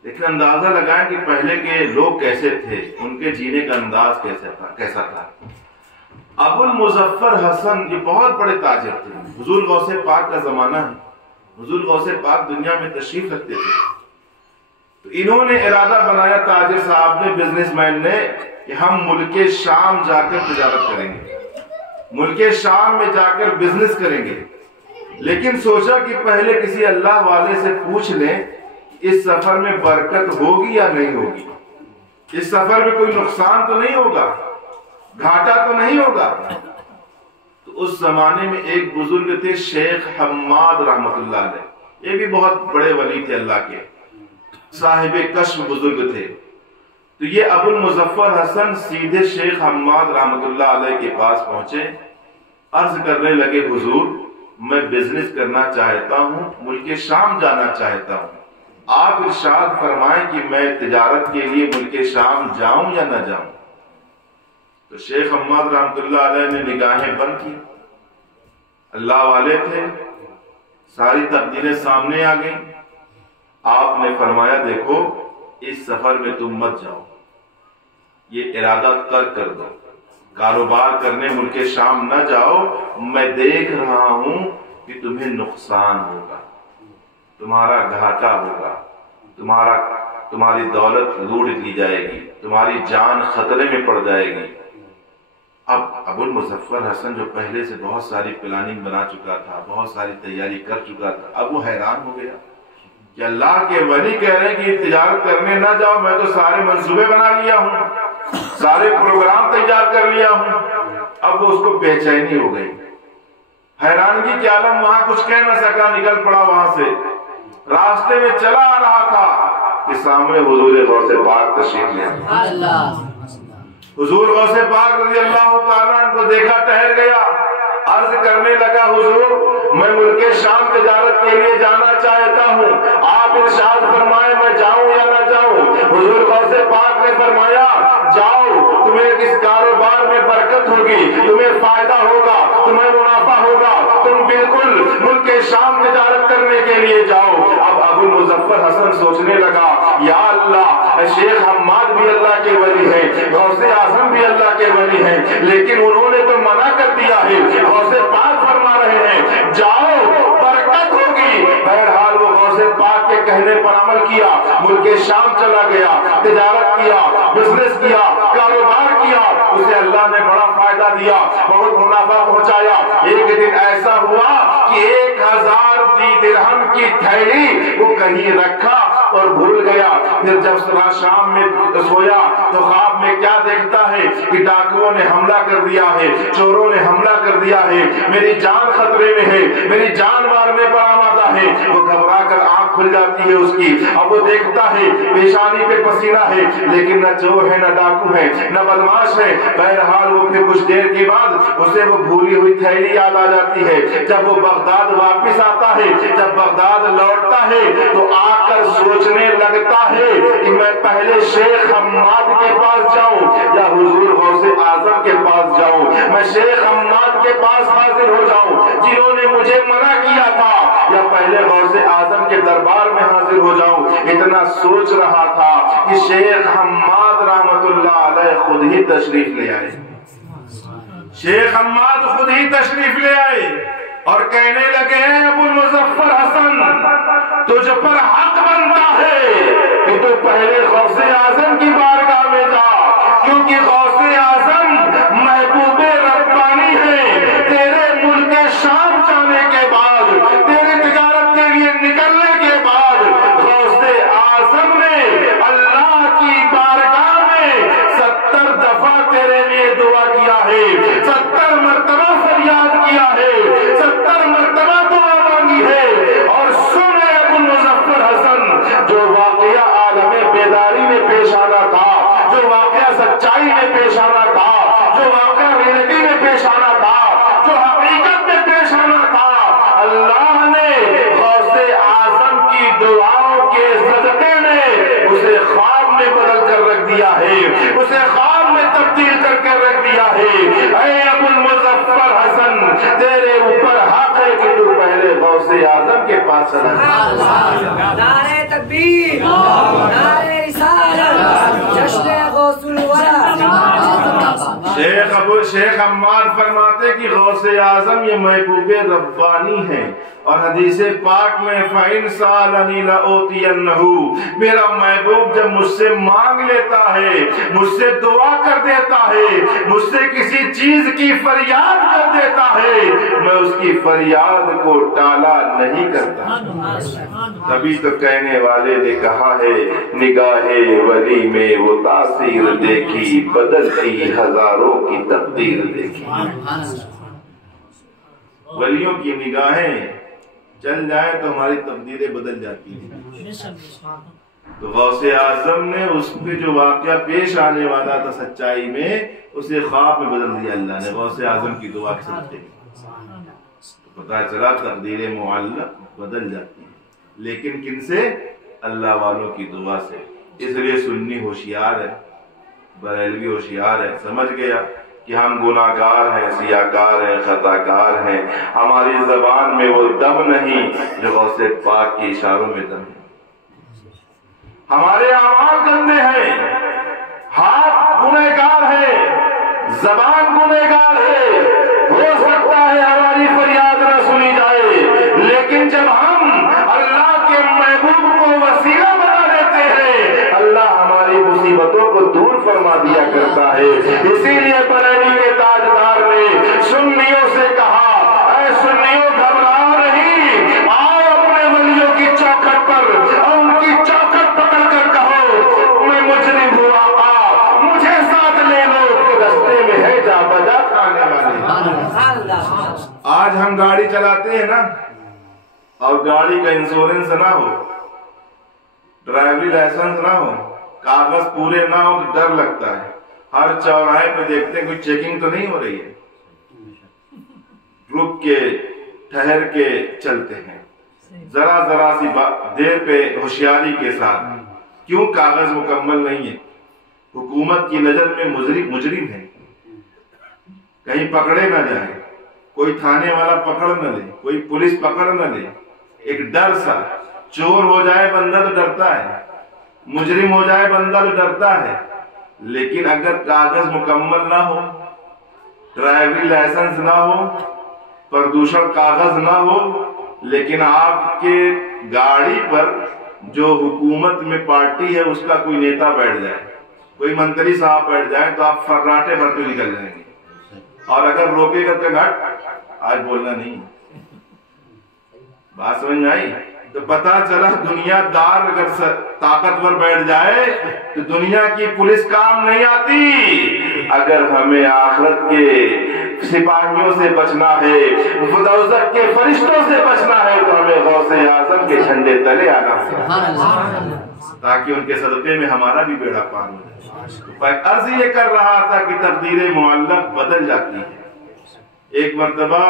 لیکن اندازہ لگائیں کہ پہلے کے لوگ کیسے تھے، ان کے جینے کا انداز کیسا تھا۔ ابو المظفر حسن یہ بہت بڑے تاجر تھے، حضور غوث پاک کا زمانہ ہے، حضور غوث پاک دنیا میں تشریف رکھتے تھے۔ تو انہوں نے ارادہ بنایا تاجر صاحب نے، بزنس مین نے، کہ ہم ملک شام جا کر تجارت کریں گے، ملک شام میں جا کر بزنس کریں گے۔ لیکن سوچا کہ پہلے کسی اللہ والے سے پوچھ لیں اس سفر میں برکت ہوگی یا نہیں ہوگی، اس سفر میں کوئی نقصان تو نہیں ہوگا، گھاٹا تو نہیں ہوگا۔ تو اس زمانے میں ایک بزرگ تھے شیخ حماد رحمت اللہ علیہ، یہ بھی بہت بڑے ولی تھے اللہ کے، صاحب کشف بزرگ تھے۔ تو یہ ابو المظفر حسن سیدھے شیخ حماد رحمت اللہ علیہ کے پاس پہنچے، عرض کرنے لگے حضور میں بزنس کرنا چاہتا ہوں، ملک شام جانا چاہتا ہوں، آپ ارشاد فرمائیں کہ میں تجارت کے لیے ملک شام جاؤں یا نہ جاؤں۔ تو شیخ حماد رحمت اللہ علیہ نے نگاہیں بند کی، اللہ والے تھے، ساری تقدیریں سامنے آ گئیں۔ آپ نے فرمایا دیکھو اس سفر میں تم مت جاؤ، یہ ارادہ ترک کر دو، کاروبار کرنے ملک شام نہ جاؤ، میں دیکھ رہا ہوں کہ تمہیں نقصان ہوگا، تمہارا گھاٹا ہوگا، تمہاری دولت لوٹ لی جائے گی، تمہاری جان خطرے میں پڑ جائے گی۔ اب ابو المظفر حسن جو پہلے سے بہت ساری پلاننگ بنا چکا تھا، بہت ساری تیاری کر چکا تھا، اب وہ حیران ہو گیا کہ اللہ کے ولی کہہ رہے ہیں کہ تجارت کرنے نہ جاؤ، میں تو سارے منصوبے بنا لیا ہوں، سارے پروگرام تیار کر لیا ہوں۔ اب وہ اس کو بے چینی ہو گئی، حیرانگی کے عالم، وہاں کچھ کہہ نہ سکا، نکل پڑا وہاں سے، راستے میں چلا آ رہا تھا کہ سامنے حضور غوث پاک تشریف لے آئے۔ حضور غوث پاک رضی اللہ تعالیٰ عنہ کو دیکھا، ٹھہر گیا، عرض کرنے لگا حضور میں ملک شام تجارت کے لیے جانا چاہتا ہوں، آپ ارشاد فرمائیں میں جاؤں یا نہ جاؤں۔ حضور غوث پاک نے فرمایا جاؤ، تمہیں اس کاروبار میں برکت ہوگی، تمہیں فائدہ ہوگا، تمہیں منافع ہوگا، تم بالکل ملک شام تجارت کرنے کے لیے جاؤ۔ اب ابو المظفر حسن سوچنے لگا یا اللہ، شیخ حماد بھی اللہ کے ولی ہیں، غوث اعظم بھی اللہ کے ولی ہیں، لیکن انہوں نے تو منع کر دیا ہے، غوث پاک فرما رہے ہیں جاؤ برکت ہوگی۔ بہرحال وہ غوث پاک کے کہنے پر عمل کیا، ملک شام چلا گیا، تجارت کیا، بزنس کیا، کاروبار کیا، اسے اللہ نے بڑا فائدہ دیا، بہت منافع پہنچایا۔ ایک دن ایسا ہوا کہ 1000 درہم کی تھیلی وہ کہیں رکھا اور بھول گیا۔ پھر جب شام میں سویا تو خواب میں کیا دیکھتا ہے کہ ڈاکوؤں نے حملہ کر دیا ہے، چوروں نے حملہ کر دیا ہے، میری جان خطرے میں ہے، میری جان مارنے پر آمادہ ہے۔ وہ گھبرا کر آنکھ کھل جاتی ہے اس کی، اب وہ دیکھتا ہے پیشانی پہ پسینہ ہے، لیکن نہ چور ہے، نہ ڈاکو ہے، نہ بدماش ہے۔ بہرحال وہ پھر کچھ دیر کے بعد اسے وہ بھولی ہوئی تھیلی یاد آ جاتی ہے۔ جب وہ بغداد واپس آتا ہے، جب بغداد لوٹتا ہے تو آ کر سوچنے لگتا ہے کہ میں پہلے شیخ حماد کے پاس جاؤں یا حضور غوث اعظم کے پاس جاؤں۔ میں شیخ حماد کے پاس حاضر ہو جاؤں جنہوں نے مجھے منع کیا تھا، یا پہلے غوث اعظم کے دربار میں حاضر ہو جاؤں۔ اتنا سوچ رہا تھا کہ شیخ حماد رحمت اللہ علیہ خود ہی تشریف لے آئے، شیخ حماد خود ہی تشریف لے آئے اور کہنے لگے ابو المظفر حسن تجھ پر حق بنتا ہے کہ تو پہلے غوث اعظم کی بارگاہ میں جا، کیونکہ غوث اعظم محبوب ربانی ہے۔ تیرے ملک شام جانے کے بعد، تیرے تجارت کے لیے نکلنے کے بعد، غوث اعظم نے اللہ کی بارگاہ میں 70 دفعہ تیرے لیے دعا کیا ہے، 70 مرتبہ فریاد کیا ہے، 70 مرتبہ دعا مانگی ہے۔ اور سن ابو المظفر حسن، جو واقعہ عالم بیداری میں پیش آنا تھا، جو واقعہ سچائی میں پیش آنا تھا، جو واقعہ ریئلٹی میں پیش آنا تھا، جو حقیقت میں پیش آنا تھا، اللہ نے غوث اعظم کی دعاؤں کے صدقے میں اسے خواب میں بدل کر رکھ دیا ہے، اسے خواب میں تبدیل کر کے رکھ دیا ہے۔ اے ابو المظفر حسن، تیرے اوپر حق ہے کہ تو پہلے غوث اعظم کے پاس چلا جا۔ نعرہ تکبیر، نعرہ رسالت، جشن غوث الورا۔ شیخ خمار فرماتے کہ غوث اعظم یہ محبوب ربانی ہیں، اور حدیث پاک میں فَإِنْ سَأَلَنِي لَأُعْطِيَنَّهُ، میرا محبوب جب مجھ سے مانگ لیتا ہے، مجھ سے دعا کر دیتا ہے، مجھ سے کسی چیز کی فریاد کر دیتا ہے، میں اس کی فریاد کو ٹالا نہیں کرتا۔ تبھی تو کہنے والے نے کہا ہے نگاہ ولی میں وہ تاثیر دیکھی، بدلتی ہزاروں کی تقدیر دیکھی۔ ولیوں کی نگاہیں چل جائیں تو ہماری تقدیریں بدل جاتی ہیں۔ تو غوث اعظم نے اس پہ جو واقعہ پیش آنے والا تھا سچائی میں، اسے خواب میں بدل دیا اللہ نے، غوث اعظم کی دعا کے صدقے میں۔ تو پتہ چلا تقدیر معلق بدل جاتی ہے، لیکن کن سے؟ اللہ والوں کی دعا سے۔ اس لیے سنی ہوشیار ہے، بریلوی ہوشیار ہے، سمجھ گیا کہ ہم گناہگار ہیں، سیاہکار ہیں، خطاکار ہیں، ہماری زبان میں وہ دم نہیں جو غوث پاک کے اشاروں میں دم ہے۔ ہمارے اعمال گندے ہیں، ہاتھ گنہگار ہیں، زبان گنہگار ہے، ہو سکتا ہے ہماری فریاد نہ سنی جائے، لیکن جب ہم اللہ کے محبوب کو وسیلہ بنا لیتے ہیں، اللہ ہماری مصیبتوں کو دور فرما دیا کرتا ہے۔ اسی لیے بریلی کے تاجدار نے سنیوں سے کہا، اے سنیوں گھبراؤ نہیں، آؤ اپنے ولیوں کی چوکھٹ پر اور ان کی چوکھٹ پکڑ کر کہو میں مجرم ہوں آقا، مجھے ساتھ لے لو، کہ رستے میں ہے جا بجا کھانے والے۔ آج ہم گاڑی چلاتے ہیں نا، اور گاڑی کا انشورنس نہ ہو، ڈرائیوری لائسنس نہ ہو، کاغذ پورے نہ ہو تو ڈر لگتا ہے۔ ہر چوراہے پہ دیکھتے ہیں کوئی چیکنگ تو نہیں ہو رہی ہے، رک کے ٹھہر کے چلتے ہیں، ذرا ذرا سی دیر پہ ہوشیاری کے ساتھ۔ کیوں؟ کاغذ مکمل نہیں ہے، حکومت کی نظر میں مجرم ہے، کہیں پکڑے نہ جائیں، کوئی تھانے والا پکڑ نہ لے، کوئی پولیس پکڑ نہ لے، ایک ڈر سا۔ چور ہو جائے بندہ تو ڈرتا ہے، مجرم ہو جائے بندہ تو ڈرتا ہے، لیکن اگر کاغذ مکمل نہ ہو، ڈرائیوری لائسنس نہ ہو، پردوشن کاغذ نہ ہو، لیکن آپ کے گاڑی پر جو حکومت میں پارٹی ہے اس کا کوئی نیتا بیٹھ جائے، کوئی منتری صاحب بیٹھ جائے، تو آپ فراٹے بھرتے نکل جائیں گے، اور اگر روکے گا تو گھٹ آج بولنا نہیں۔ بات سمجھ میں آئی؟ تو پتا چلا دنیا دار اگر طاقتور بیٹھ جائے تو دنیا کی پولیس کام نہیں آتی۔ اگر ہمیں آخرت کے سپاہیوں سے بچنا ہے، دوزخ کے فرشتوں سے بچنا ہے، تو ہمیں غوث اعظم کے جھنڈے تلے آنا ہے، تاکہ ان کے صدقے میں ہمارا بھی بیڑا پار ہو جائے۔ عرض یہ کر رہا تھا کہ تقدیر معلق بدل جاتی ہے۔ ایک مرتبہ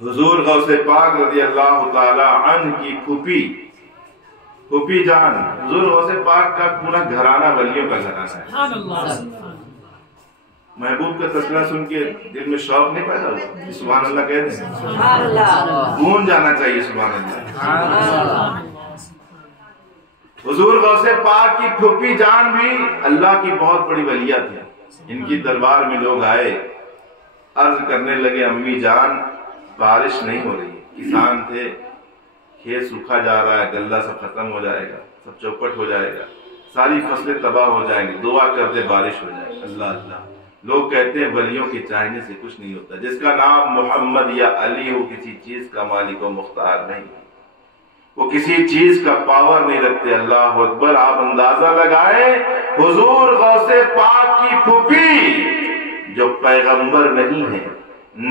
حضور غوث پاک رضی اللہ تعالی عنہ کی پھوپھی جان، حضور غوث پاک کا پورا گھرانہ ولیوں کا گھرانہ ہے۔ محبوب کا تذکرہ سن کے دل میں شوق نہیں پیدا ہوا؟ سبحان اللہ کہہ دیں، گونج جانا چاہیے سبحان اللہ۔ حضور غوث پاک کی پھوپھی جان بھی اللہ کی بہت بڑی ولیہ تھی۔ ان کی دربار میں لوگ آئے، عرض کرنے لگے امی جان بارش نہیں ہو رہی، کسان تھے، کھیت سوکھا جا رہا ہے، غلہ سب ختم ہو جائے گا، سب چوپٹ ہو جائے گا، ساری فصلیں تباہ ہو جائیں گی، دعا کر دے بارش ہو جائے۔ اللہ اللہ، لوگ کہتے ہیں ولیوں کے چاہنے سے کچھ نہیں ہوتا، جس کا نام محمد یا علی ہو کسی چیز کا مالک و مختار نہیں، وہ کسی چیز کا پاور نہیں رکھتے۔ اللہ اکبر۔ آپ اندازہ لگائیں حضور غوث پاک کی پھوپھی جو پیغمبر نہیں ہے،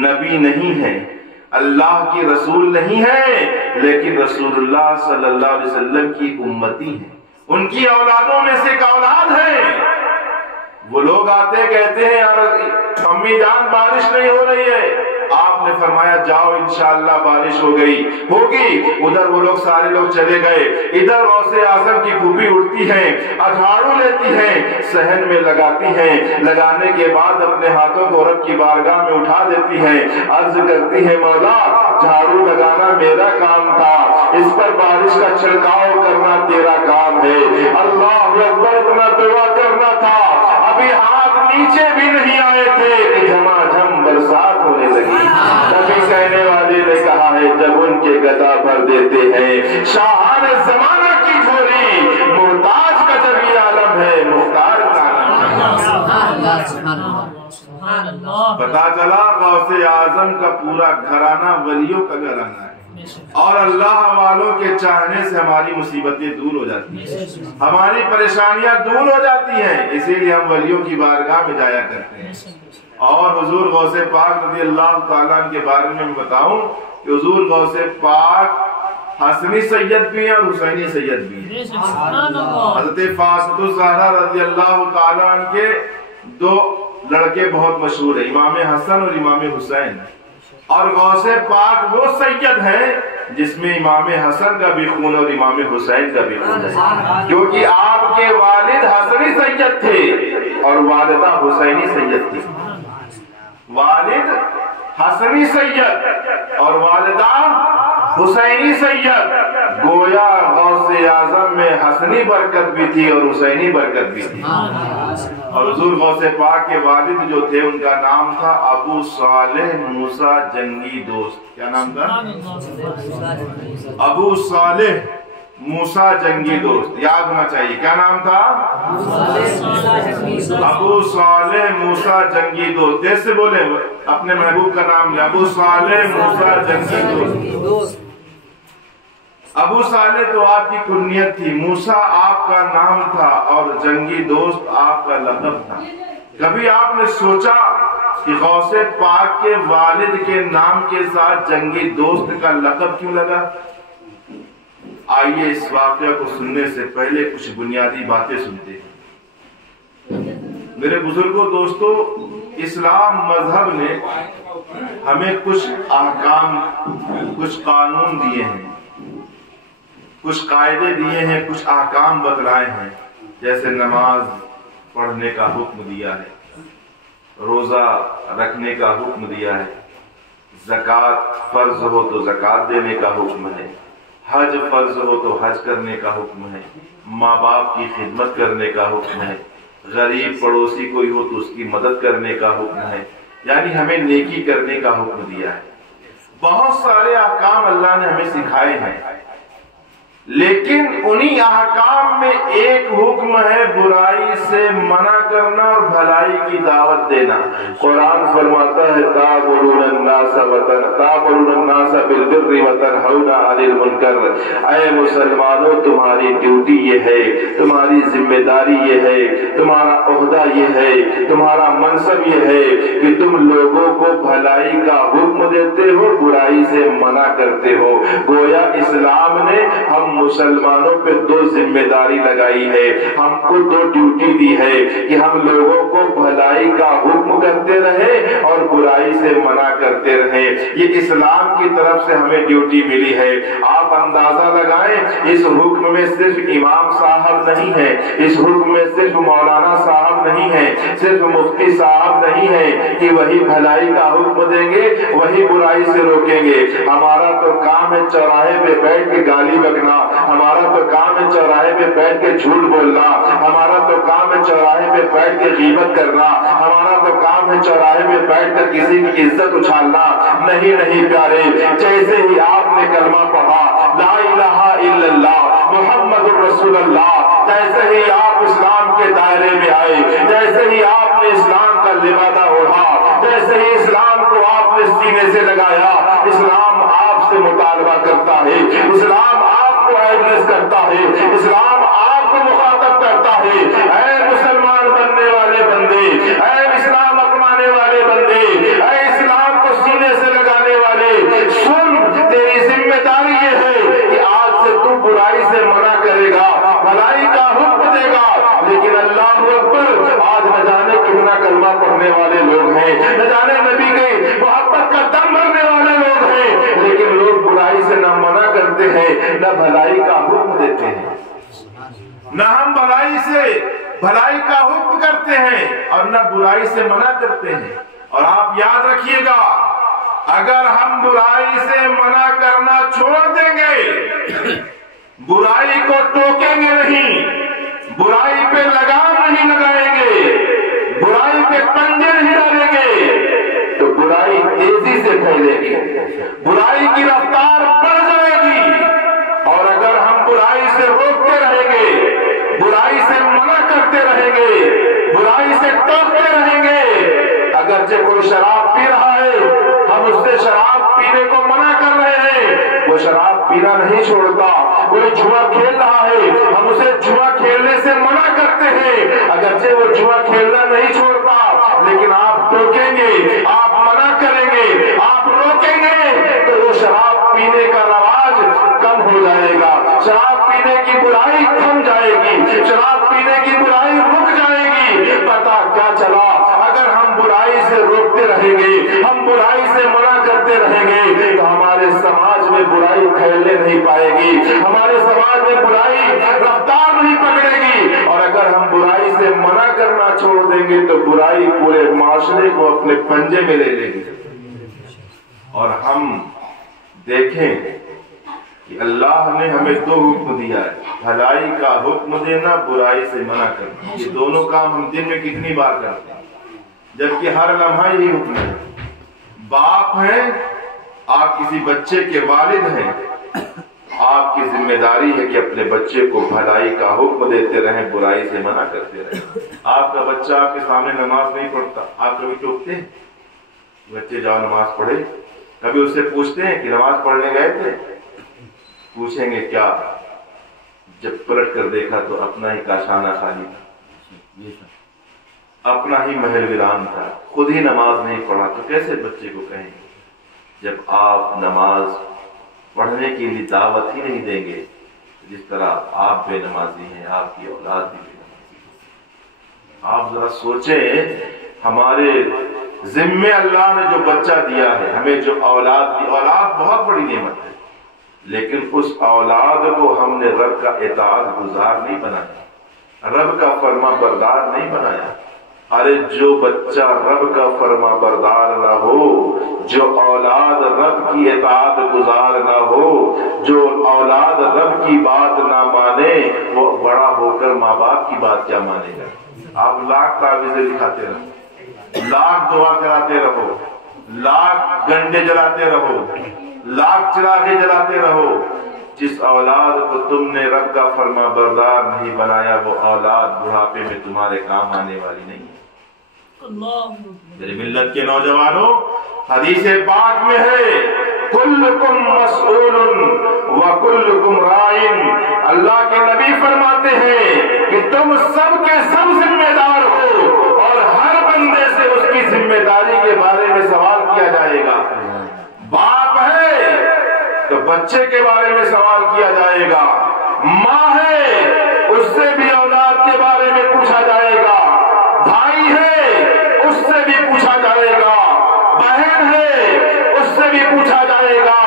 نبی نہیں ہے، اللہ کی رسول نہیں ہے، لیکن رسول اللہ صلی اللہ علیہ وسلم کی امتی ہے، ان کی اولادوں میں سے ایک اولاد ہے۔ وہ لوگ آتے کہتے ہیں یار امی جان بارش نہیں ہو رہی ہے، آپ نے فرمایا جاؤ انشاءاللہ بارش ہوگی۔ ادھر وہ لوگ سارے لوگ چلے گئے، ادھر غوث اعظم کی پھوپھی اٹھتی ہیں، جھاڑو لیتی ہیں، صحن میں لگاتی ہیں، لگانے کے بعد اپنے ہاتھوں کو رب کی بارگاہ میں اٹھا دیتی ہیں، عرض کرتی ہیں مولا جھاڑو لگانا میرا کام تھا، اس پر بارش کا چھڑکاؤ کرنا تیرا کام ہے۔ اللہ اکبر، اتنا دعا کرنا تھا، ابھی ہاتھ نیچے بھی نہیں آئے تھے کہ جمع گدا بھر دیتے ہیں. شاہان زمانہ کی جھولی محتاج کا جب یہ عالم ہے مختار کا پتا چلا غوث اعظم کا پورا گھرانہ ولیوں کا گھرانہ ہے. اور اللہ والوں کے چاہنے سے ہماری مصیبتیں دور ہو جاتی ہیں, ہماری پریشانیاں دور ہو جاتی ہیں. اسی لیے ہم ولیوں کی بارگاہ میں جایا کرتے ہیں. اور حضور غوث پاک رضی اللہ تعالیٰ عنہ کے بارے میں بتاؤں کہ حضور غوث پاک حسنی سید بھی ہیں اور حسینی سید بھی ہیں. حضرت فاطمہ الزہرا رضی اللہ تعالیٰ عنہ کے دو لڑکے بہت مشہور ہیں, امام حسن اور امام حسین. اور غوث پاک وہ سید ہیں جس میں امام حسن کا بھی خون اور امام حسین کا بھی خون ہے, کیونکہ آپ کے والد حسنی سید تھے اور والدہ حسینی سید تھی. والد حسنی سید اور والدہ حسینی سید. گویا غوث اعظم میں حسنی برکت بھی تھی اور حسینی برکت بھی تھی. اور حضور غوث پاک کے والد جو تھے ان کا نام تھا ابو صالح موسیٰ جنگی دوست. کیا نام تھا؟ ابو صالح موسیٰ جنگی دوست. یاد ہونا چاہیے کیا نام تھا؟ ابو صالح موسیٰ جنگی دوست. دیر سے بولے اپنے محبوب کا نام. ابو صالح موسیٰ جنگی دوست. ابو صالح تو آپ کی کنیت تھی, موسیٰ آپ کا نام تھا اور جنگی دوست آپ کا لقب تھا. کبھی آپ نے سوچا کہ غوث پاک کے والد کے نام کے ساتھ جنگی دوست کا لقب کیوں لگا؟ آئیے اس واقعہ کو سننے سے پہلے کچھ بنیادی باتیں سنتے ہیں. میرے بزرگوں, دوستو, اسلام مذہب نے ہمیں کچھ احکام, کچھ قانون دیے ہیں, کچھ قاعدے دیے ہیں, کچھ احکام بتلائے ہیں. جیسے نماز پڑھنے کا حکم دیا ہے, روزہ رکھنے کا حکم دیا ہے, زکوٰۃ فرض ہو تو زکوٰۃ دینے کا حکم ہے, حج فرض ہو تو حج کرنے کا حکم ہے, ماں باپ کی خدمت کرنے کا حکم ہے, غریب پڑوسی کوئی ہو تو اس کی مدد کرنے کا حکم ہے. یعنی ہمیں نیکی کرنے کا حکم دیا ہے. بہت سارے احکام اللہ نے ہمیں سکھائے ہیں, لیکن انہی احکام میں ایک حکم ہے برائی سے منع کرنا اور بھلائی کی دعوت دینا. قرآن فرماتا ہے تأمرون الناس بالبر وتنہون عن المنکر. اے مسلمانوں, تمہاری ڈیوٹی یہ ہے, تمہاری ذمہ داری یہ ہے, تمہارا عہدہ یہ ہے, تمہارا منصب یہ ہے کہ تم لوگوں کو بھلائی کا حکم دیتے ہو, برائی سے منع کرتے ہو. گویا اسلام نے ہم مسلمانوں پہ دو ذمہ داری لگائی ہے, ہم کو دو ڈیوٹی دی ہے کہ ہم لوگوں کو بھلائی کا حکم کرتے رہے اور برائی سے منع کرتے رہے. یہ اسلام کی طرف سے ہمیں ڈیوٹی ملی ہے. آپ اندازہ لگائیں, اس حکم میں صرف امام صاحب نہیں ہے, اس حکم میں صرف مولانا صاحب نہیں ہے, صرف مفتی صاحب نہیں ہے کہ وہی بھلائی کا حکم دیں گے, وہی برائی سے روکیں گے. ہمارا تو کام ہے چوراہے پہ بیٹھ کے گالی بکنا, ہمارا تو کام ہے چوراہے پہ بیٹھ کے جھوٹ بولنا, ہمارا تو کام ہے چوراہے پہ بیٹھ کے غیبت کرنا, ہمارا تو کام ہے چوراہے پہ بیٹھ کر کسی کی عزت اچھالنا. نہیں نہیں پیارے, جیسے ہی آپ نے کلمہ پڑھا لا الہ الا اللہ محمد الرسول اللہ, جیسے ہی آپ اسلام کے دائرے میں آئے, جیسے ہی آپ نے اسلام کا لبادہ اوڑھا, جیسے ہی اسلام کو آپ نے سینے سے لگایا, اسلام آپ سے مطالبہ کرتا ہے, اسلام آپ کو ایڈریس کرتا ہے, اسلام آپ کو مخاطب کرتا ہے. اے مسلمان بننے والے بندے, اے اسلام اپنانے والے بندے, اے اسلام کو سینے سے لگانے والے, سن, تیری ذمہ داری یہ ہے کہ آج سے تو برائی سے منع کرے گا, بھلائی کا حکم دے گا. لیکن اللہ اکبر, آج نہ جانے کتنا کلمہ پڑھنے والے لوگ ہیں, نہ جانے نبی کے محبت کا دم بھرنے والے لوگ ہیں, لیکن لوگ برائی سے نہ منع کرتے ہیں نہ بھلائی کا حکم دیتے ہیں. نہ ہم بھلائی سے بھلائی کا حکم کرتے ہیں اور نہ برائی سے منع کرتے ہیں. اور آپ یاد رکھیے گا, اگر ہم برائی سے منع کرنا چھوڑ دیں گے, برائی کو ٹوکیں گے نہیں, برائی پہ لگام نہیں لگائیں گے, برائی پہ پنجے نہیں ڈالیں گے, تو برائی تیزی سے پھیلے گی, برائی کی رفتار بڑھ جائے رہیں گے، برائی سے ٹوکتے رہیں گے۔ اگرچہ کوئی شراب پی رہا ہے، ہم اس سے شراب پینے کو منع کر رہے ہیں، وہ شراب پینا نہیں چھوڑتا۔ کوئی جوا کھیل رہا ہے، ہم اسے جوا کھیلنے سے منع کرتے ہیں، اگرچہ وہ جوا کھیلنا نہیں چھوڑتا، لیکن آپ ٹوکیں گے، آپ منع کریں گے، آپ روکیں گے تو وہ شراب پینے کا رواج کم ہو جائے گا، شراب پینے کی برائی تھم جائے گی، شراب پینے کی برائی رک جائے گی۔ پتا کیا چلا، اگر ہم برائی سے روکتے رہیں گے، ہم برائی سے منع کرتے رہیں گے تو ہمارے سماج میں برائی پھیلنے نہیں پائے گی، ہمارے سماج میں برائی رفتار نہیں پکڑے گی، اور اگر ہم برائی سے منع کرنا چھوڑ دیں گے تو برائی پورے معاشرے کو اپنے پنجے میں لے لے گی۔ اور ہم دیکھیں کہ اللہ نے ہمیں دو حکم دیا ہے، بھلائی کا حکم دینا، برائی سے منع کرنا۔ یہ دونوں کام ہم دن میں کتنی بار کرتے ہیں، جبکہ ہر لمحہ یہی حکم ہے۔ باپ ہیں، آپ کسی بچے کے والد ہیں، آپ کی ذمہ داری ہے کہ اپنے بچے کو بھلائی کا حکم دیتے رہیں، برائی سے منع کرتے رہیں۔ آپ کا بچہ آپ کے سامنے نماز نہیں پڑھتا، آپ کبھی ٹوکتے ہیں؟ بچے جاؤ نماز پڑھے، کبھی اس سے پوچھتے ہیں کہ نماز پڑھنے گئے تھے؟ پوچھیں گے کیا؟ جب پلٹ کر دیکھا تو اپنا ہی کاشانہ خالی تھا، اپنا ہی محل ویران تھا، خود ہی نماز نہیں پڑھا، تو کیسے بچے کو کہیں گے؟ جب آپ نماز پڑھنے کے لیے دعوت ہی نہیں دیں گے، جس طرح آپ بے نمازی ہیں، آپ کی اولاد بھی بے نمازی ہے۔ آپ ذرا سوچیں، ہمارے ذمے اللہ نے جو بچہ دیا ہے، ہمیں جو اولاد دی، اولاد بہت بڑی نعمت ہے، لیکن اس اولاد کو ہم نے رب کا اطاعت گزار نہیں بنایا، رب کا فرما بردار نہیں بنایا۔ ارے جو بچہ رب کا فرما بردار نہ ہو، جو اولاد رب کی اطاعت گزار نہ ہو، جو اولاد رب کی بات نہ مانے، وہ بڑا ہو کر ماں باپ کی بات کیا مانے گا؟ آپ لاکھ تعویذیں دکھاتے رہو، لاکھ دعا کراتے رہو، لاکھ گنڈے جلاتے رہو، لاکھ چراغے جلاتے رہو، جس اولاد کو تم نے رب کا فرما بردار نہیں بنایا، وہ اولاد بڑھاپے میں تمہارے کام آنے والی نہیں ہے۔ میری ملت کے نوجوانوں، حدیث پاک میں ہے کلکم مسئول وکلکم راعٍ، اللہ کے نبی فرماتے ہیں کہ تم سب کے سب ذمہ دار ہو، اور ہر بندے سے اس کی ذمہ داری کے بارے میں سوال کیا جائے گا۔ باپ ہے تو بچے کے بارے میں سوال کیا جائے گا، ماں ہے اس سے بھی اولاد کے بارے میں پوچھا جائے گا، بھائی ہے اس سے بھی پوچھا جائے گا، بہن ہے اس سے بھی پوچھا جائے گا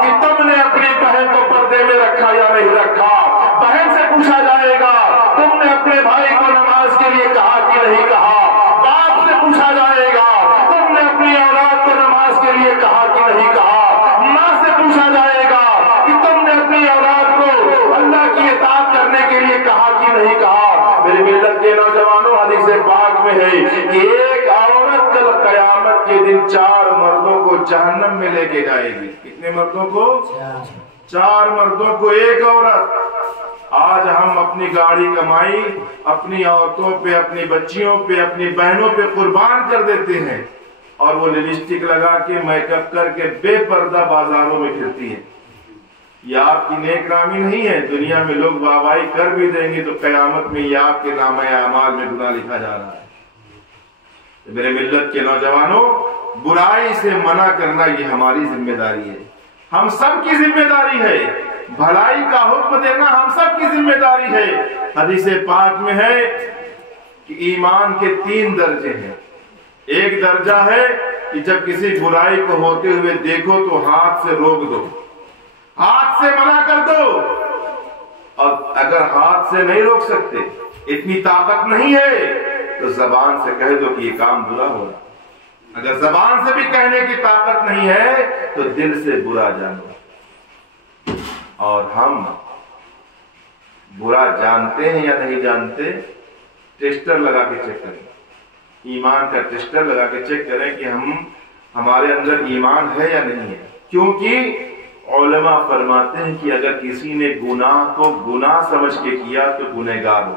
کہ تم نے اپنی بہن کو پردے میں رکھا یا نہیں رکھا، بہن سے پوچھا جائے گا تم نے اپنے بھائی کو نماز کے لیے کہا کہ نہیں کہا، باپ سے پوچھا جائے گا تم نے اپنی اولاد کو نماز کے لیے کہا کہ نہیں کہا، ماں سے پوچھا جائے گا کہ تم نے اپنی اولاد کو اللہ کی اطاعت کرنے کے لیے کہا کہ نہیں کہا۔ میری ملت کے نوجوانوں، حدیث پاک میں ہے کہ ایک عورت کل قیامت کے دن 4 مردوں کو جہنم میں لے کے جائے گی۔ کتنے مردوں کو؟ 4 مردوں کو ایک عورت۔ آج ہم اپنی گاڑی کمائی اپنی عورتوں پہ، اپنی بچیوں پہ، اپنی بہنوں پہ قربان کر دیتے ہیں، اور وہ لپسٹک لگا کے، میک اپ کر کے بے پردہ بازاروں میں پھرتی ہے۔ یہ آپ کی نیک نامی نہیں ہے، دنیا میں لوگ واہوائی کر بھی دیں گے تو قیامت میں یہ آپ کے نامہ اعمال میں گناہ لکھا جا رہا ہے۔ میرے ملت کے نوجوانوں، برائی سے منع کرنا یہ ہماری ذمہ داری ہے، ہم سب کی ذمہ داری ہے، بھلائی کا حکم دینا ہم سب کی ذمہ داری ہے۔ حدیث پاک میں ہے کہ ایمان کے 3 درجے ہیں۔ ایک درجہ ہے کہ جب کسی برائی کو ہوتے ہوئے دیکھو تو ہاتھ سے روک دو، ہاتھ سے منع کر دو، اور اگر ہاتھ سے نہیں روک سکتے، اتنی طاقت نہیں ہے، تو زبان سے کہہ دو کہ یہ کام برا ہو رہا۔ اگر زبان سے بھی کہنے کی طاقت نہیں ہے تو دل سے برا جانو۔ اور ہم برا جانتے ہیں یا نہیں جانتے، ٹیسٹر لگا کے چیک کریں، ایمان کا ٹیسٹر لگا کے چیک کریں کہ ہمارے اندر ایمان ہے یا نہیں ہے۔ کیونکہ علماء فرماتے ہیں کہ اگر کسی نے گناہ کو گناہ سمجھ کے کیا تو گنہگار ہو،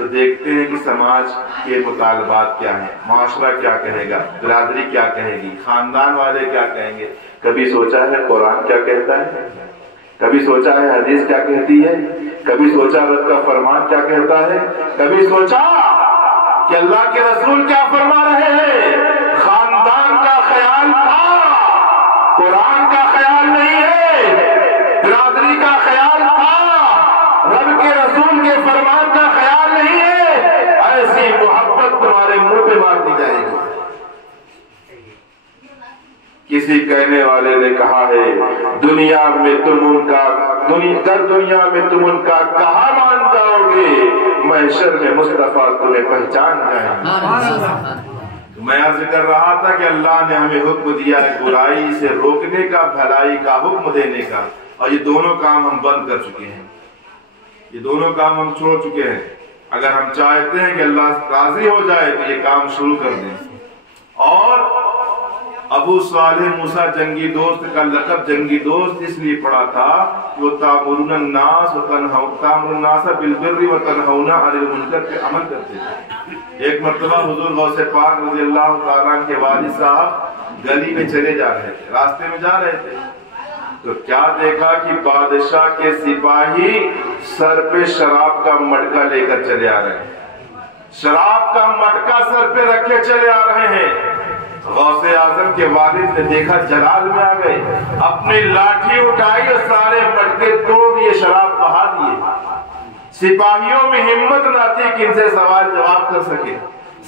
تو دیکھتے ہیں کہ سماج کے مطالبات کیا ہیں، معاشرہ کیا کہے گا، برادری کیا کہے گی، خاندان والے کیا کہیں گے۔ کبھی سوچا ہے قرآن کیا کہتا ہے؟ کبھی سوچا ہے حدیث کیا کہتی ہے؟ کبھی سوچا رب کا فرمان کیا کہتا ہے؟ کبھی سوچا کہ اللہ کے رسول کیا فرما رہے ہیں؟ خاندان کا خیال تھا، قرآن کا خیال نہیں ہے، برادری کا خیال تھا، رب کے رسول کے فرمان کا خیال نہیں ہے۔ ایسی محبت تمہارے منہ پہ مار دی جائے گی۔ کسی کہنے والے نے کہا ہے دنیا میں تم ان کا کہاں مان جاؤ گے، محشر میں مصطفیٰ تمہیں پہچان جائیں۔ میں عرض کر رہا تھا کہ اللہ نے ہمیں حکم دیا ہے برائی سے روکنے کا، بھلائی کا حکم دینے کا، اور یہ دونوں کام ہم بند کر چکے ہیں، یہ دونوں کام ہم چھوڑ چکے ہیں۔ اگر ہم چاہتے ہیں کہ اللہ راضی ہو جائے تو یہ کام شروع کر دیں۔ اور ابو صالح موسیٰ جنگی دوست کا لقب جنگی دوست اس لیے پڑا تھا کہ وہ تأمرون الناس بالبر وتنہون عن المنکر پہ عمل کرتے تھے۔ ایک مرتبہ حضور غوث پاک رضی اللہ تعالیٰ عنہ کے والد صاحب گلی میں چلے جا رہے تھے، راستے میں جا رہے تھے، تو کیا دیکھا کہ بادشاہ کے سپاہی سر پہ شراب کا مٹکا لے کر چلے آ رہے ہیں، شراب کا مٹکا سر پہ رکھے چلے آ رہے ہیں۔ غوث اعظم کے والد نے دیکھا، جلال میں آ گئے، اپنی لاٹھی اٹھائی اور سارے مٹکے توڑ دیے، شراب بہا دیے۔ سپاہیوں میں ہمت نہ تھی کہ ان سے سوال جواب کر سکے،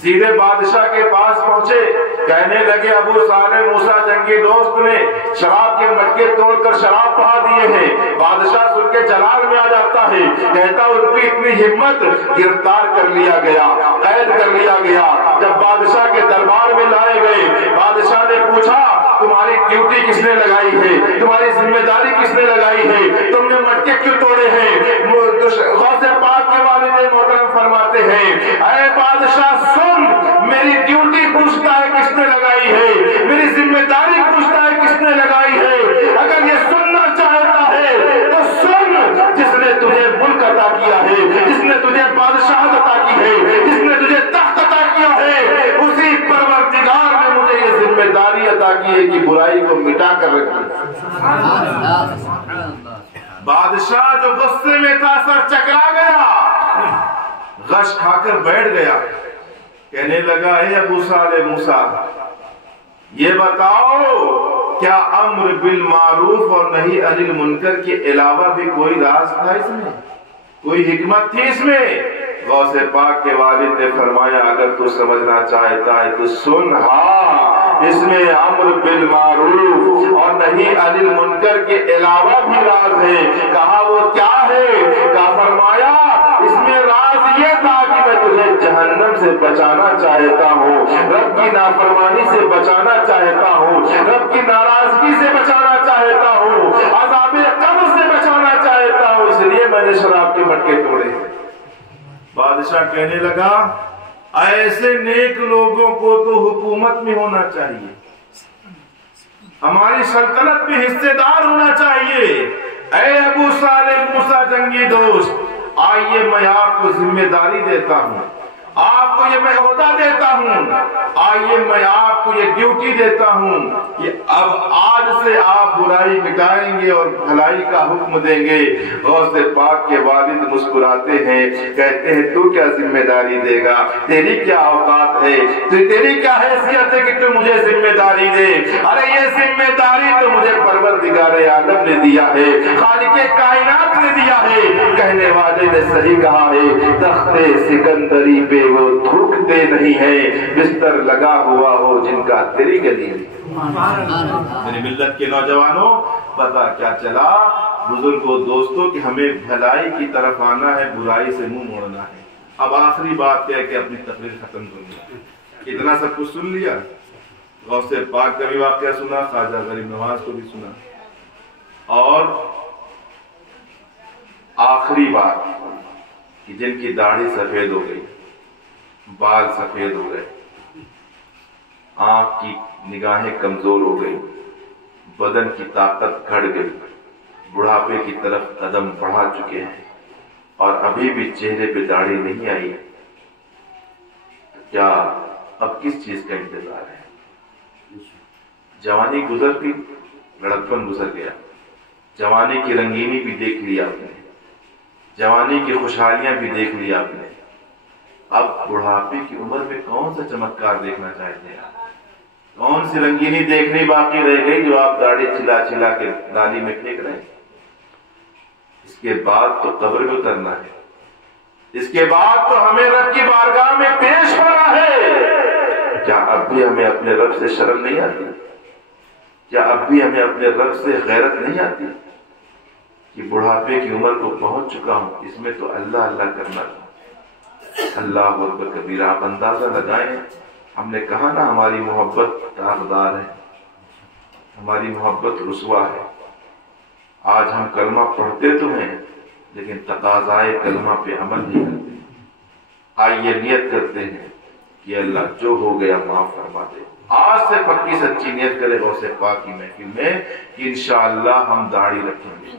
سیدھے بادشاہ کے پاس پہنچے، کہنے لگے ابو صالح موسیٰ جنگی دوست نے شراب کے مٹکے توڑ کر شراب بہا دیے ہیں۔ بادشاہ سن کے جلال میں آ جاتا ہے، کہتا ان کی اتنی ہمت، گرفتار کر لیا گیا، قید کر لیا گیا۔ جب بادشاہ کے دربار میں لائے گئے، بادشاہ نے پوچھا تمہاری ڈیوٹی کس نے لگائی ہے، تمہاری ذمہ داری کس نے لگائی ہے، تم نے مٹکے کیوں توڑے ہیں؟ غوث پاک کے والد محترم فرماتے ہیں اے بادشاہ سن، میری ڈیوٹی پوچھتا ہے کس نے لگائی ہے، میری ذمہ داری پوچھتا ہے کس نے لگائی ہے۔ اگر یہ سننا چاہتا ہے تو سن، جس نے تجھے ملک عطا کیا ہے، جس نے تجھے بادشاہت عطا کی ہے، جس نے تجھے تخت عطا کیا ہے، اسی پروردگار نے مجھے یہ ذمہ داری عطا کی ہے کہ برائی کو مٹا کر رکھی۔ بادشاہ جو غصے میں تھا سر چکرا گیا، غش کھا کر بیٹھ گیا، کہنے لگا اے ابو صالح موسیٰ یہ بتاؤ کیا امر بالمعروف اور نہی عن المنکر کے علاوہ بھی کوئی راز تھا اس میں، کوئی حکمت تھی اس میں؟ غوث پاک کے والد نے فرمایا اگر تو سمجھنا چاہتا ہے تو سن، ہاں اس میں امر بالمعروف اور نہی عن المنکر کے علاوہ بھی راز ہے۔ کہا وہ کیا ہے؟ کہا فرمایا اس میں راز یہ تھا کہ میں تجھے جہنم سے بچانا چاہتا ہوں، رب کی نافرمانی سے بچانا چاہتا ہوں، رب کی ناراضگی سے بچانا چاہتا ہوں، عذاب قبر سے بچانا چاہتا ہوں، اس لیے میں نے شراب کے مٹکے توڑے۔ بادشاہ کہنے لگا ایسے نیک لوگوں کو تو حکومت میں ہونا چاہیے، ہماری سلطنت میں حصے دار ہونا چاہیے۔ اے ابو صالح موسیٰ جنگی دوست، آئیے میں آپ کو ذمہ داری دیتا ہوں، آپ کو یہ میں عہدہ دیتا ہوں، آئیے میں آپ کو یہ ڈیوٹی دیتا ہوں کہ اب آج سے آپ برائی مٹائیں گے اور بھلائی کا حکم دیں گے۔ غوث پاک کے والد مسکراتے ہیں، کہتے ہیں تو کیا ذمہ داری دے گا، تیری کیا اوقات ہے، تیری کیا حیثیت ہے کہ تو مجھے ذمہ داری دے؟ ارے یہ ذمہ داری تو مجھے پروردگار عالم نے دیا ہے، خالق کائنات نے دیا ہے۔ کہنے والے نے صحیح کہا ہے، تخت سکندری پہ وہ تھوکتے نہیں ہیں، بستر لگا ہوا ہو جن کا تیری گلی ہے۔ میری ملت کے نوجوانوں، پتہ کیا چلا بزرگوں دوستوں کہ ہمیں بھلائی کی طرف آنا ہے، برائی سے منہ موڑنا ہے۔ اب آخری بات کہہ کے اپنی تقریر ختم کروں، اتنا سب کچھ سن لیا، غوث پاک کا بھی واقعہ سنا، خواجہ غریب نواز کو بھی سنا، اور آخری بات کہ جن کی داڑھی سفید ہو گئی، بال سفید ہو گئے، آنکھ کی نگاہیں کمزور ہو گئی، بدن کی طاقت گھٹ گئی، بڑھاپے کی طرف قدم بڑھا چکے ہیں، اور ابھی بھی چہرے پہ داڑھی نہیں آئی ہے، کیا اب کس چیز کا انتظار ہے؟ جوانی گزر گئی، لڑکپن گزر گیا، جوانی کی رنگینی بھی دیکھ لی آپ نے، جوانی کی خوشحالیاں بھی دیکھ لی آپ نے، اب بڑھاپے کی عمر میں کون سا چمتکار دیکھنا چاہتے ہیں؟ کون سی رنگینی دیکھنی باقی رہ گئی جو آپ داڑھی چلا چلا کے نالی میں پھینک رہے ہیں؟ اس کے بعد تو قبر میں اترنا ہے، اس کے بعد تو ہمیں رب کی بارگاہ میں پیش ہونا ہے۔ کیا اب بھی ہمیں اپنے رب سے شرم نہیں آتی؟ کیا اب بھی ہمیں اپنے رب سے غیرت نہیں آتی کہ بڑھاپے کی عمر کو پہنچ چکا ہوں، اس میں تو اللہ اللہ کرنا تھا؟ اللہ اکبر کبیرہ۔ آپ اندازہ لگائیں، ہم نے کہا نا ہماری محبت داغدار ہے، ہماری محبت رسوا ہے۔ آج ہم کلمہ پڑھتے تو ہیں لیکن تقاضائے کلمہ پہ عمل نہیں کرتے۔ آئیے نیت کرتے ہیں کہ اللہ جو ہو گیا معاف فرما دے۔ آج سے پکی سچی نیت کرے غوث پاک کی محفل میں کہ انشاءاللہ ہم داڑھی رکھیں گے۔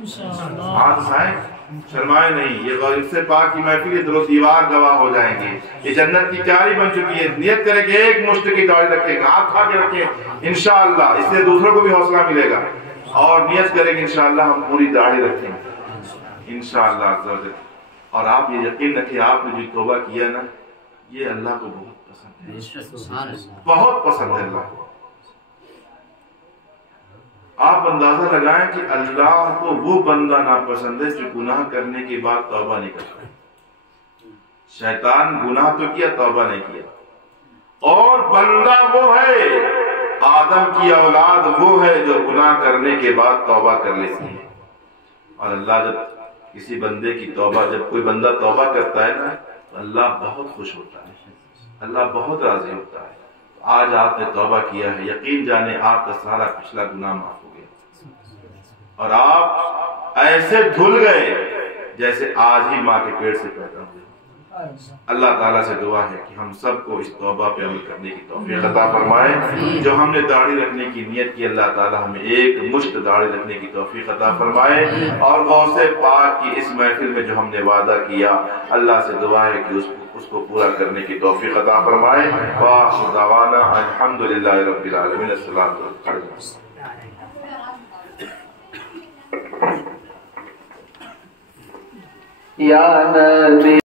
ہاتھ اٹھائیں، شرمائے نہیں، یہ غوث پاک کی محفل یہ در و دیوار گواہ ہو جائیں گے، یہ جنت کی کیاری بن چکی ہے۔ نیت کرے کہ ایک مشت کی داڑھی رکھیں، ہاتھ کھا کے رکھیں انشاءاللہ، اس سے دوسروں کو بھی حوصلہ ملے گا۔ اور نیت کریں کہ انشاءاللہ ہم پوری داڑھی رکھیں گے انشاءاللہ عز و جل۔ اور آپ یہ یقین رکھیں، آپ نے جو توبہ کیا نا، یہ اللہ کو بہت پسند ہے، بہت پسند ہے اللہ کو۔ آپ اندازہ لگائیں کہ اللہ کو وہ بندہ ناپسند ہے جو گناہ کرنے کے بعد توبہ نہیں کرتا۔ شیطان گناہ تو کیا، توبہ نہیں کیا، اور بندہ وہ ہے، آدم کی اولاد وہ ہے جو گناہ کرنے کے بعد توبہ کر لیتی ہے۔ اور اللہ جب کسی بندے کی توبہ، جب کوئی بندہ توبہ کرتا ہے نا تو اللہ بہت خوش ہوتا ہے، اللہ بہت راضی ہوتا ہے۔ آج آپ نے توبہ کیا ہے، یقین جانے آپ کا سارا پچھلا گناہ معاف ہو گیا، اور آپ ایسے دھل گئے جیسے آج ہی ماں کے پیٹ سے پیدا ہوئے۔ اللہ تعالیٰ سے دعا ہے کہ ہم سب کو اس توبہ پہ عمل کرنے کی توفیق عطا فرمائے۔ جو ہم نے داڑھی رکھنے کی نیت کی، اللہ تعالیٰ ہمیں ایک مشت داڑھی رکھنے کی توفیق عطا فرمائے، اور غوث پاک کی اس محفل میں جو ہم نے وعدہ کیا، اللہ سے دعا ہے کہ اس کو پورا کرنے کی توفیق عطا فرمائے۔ وآخر دعوانا الحمدللہ رب العالمین۔ الصلاۃ والسلام۔ یا نبی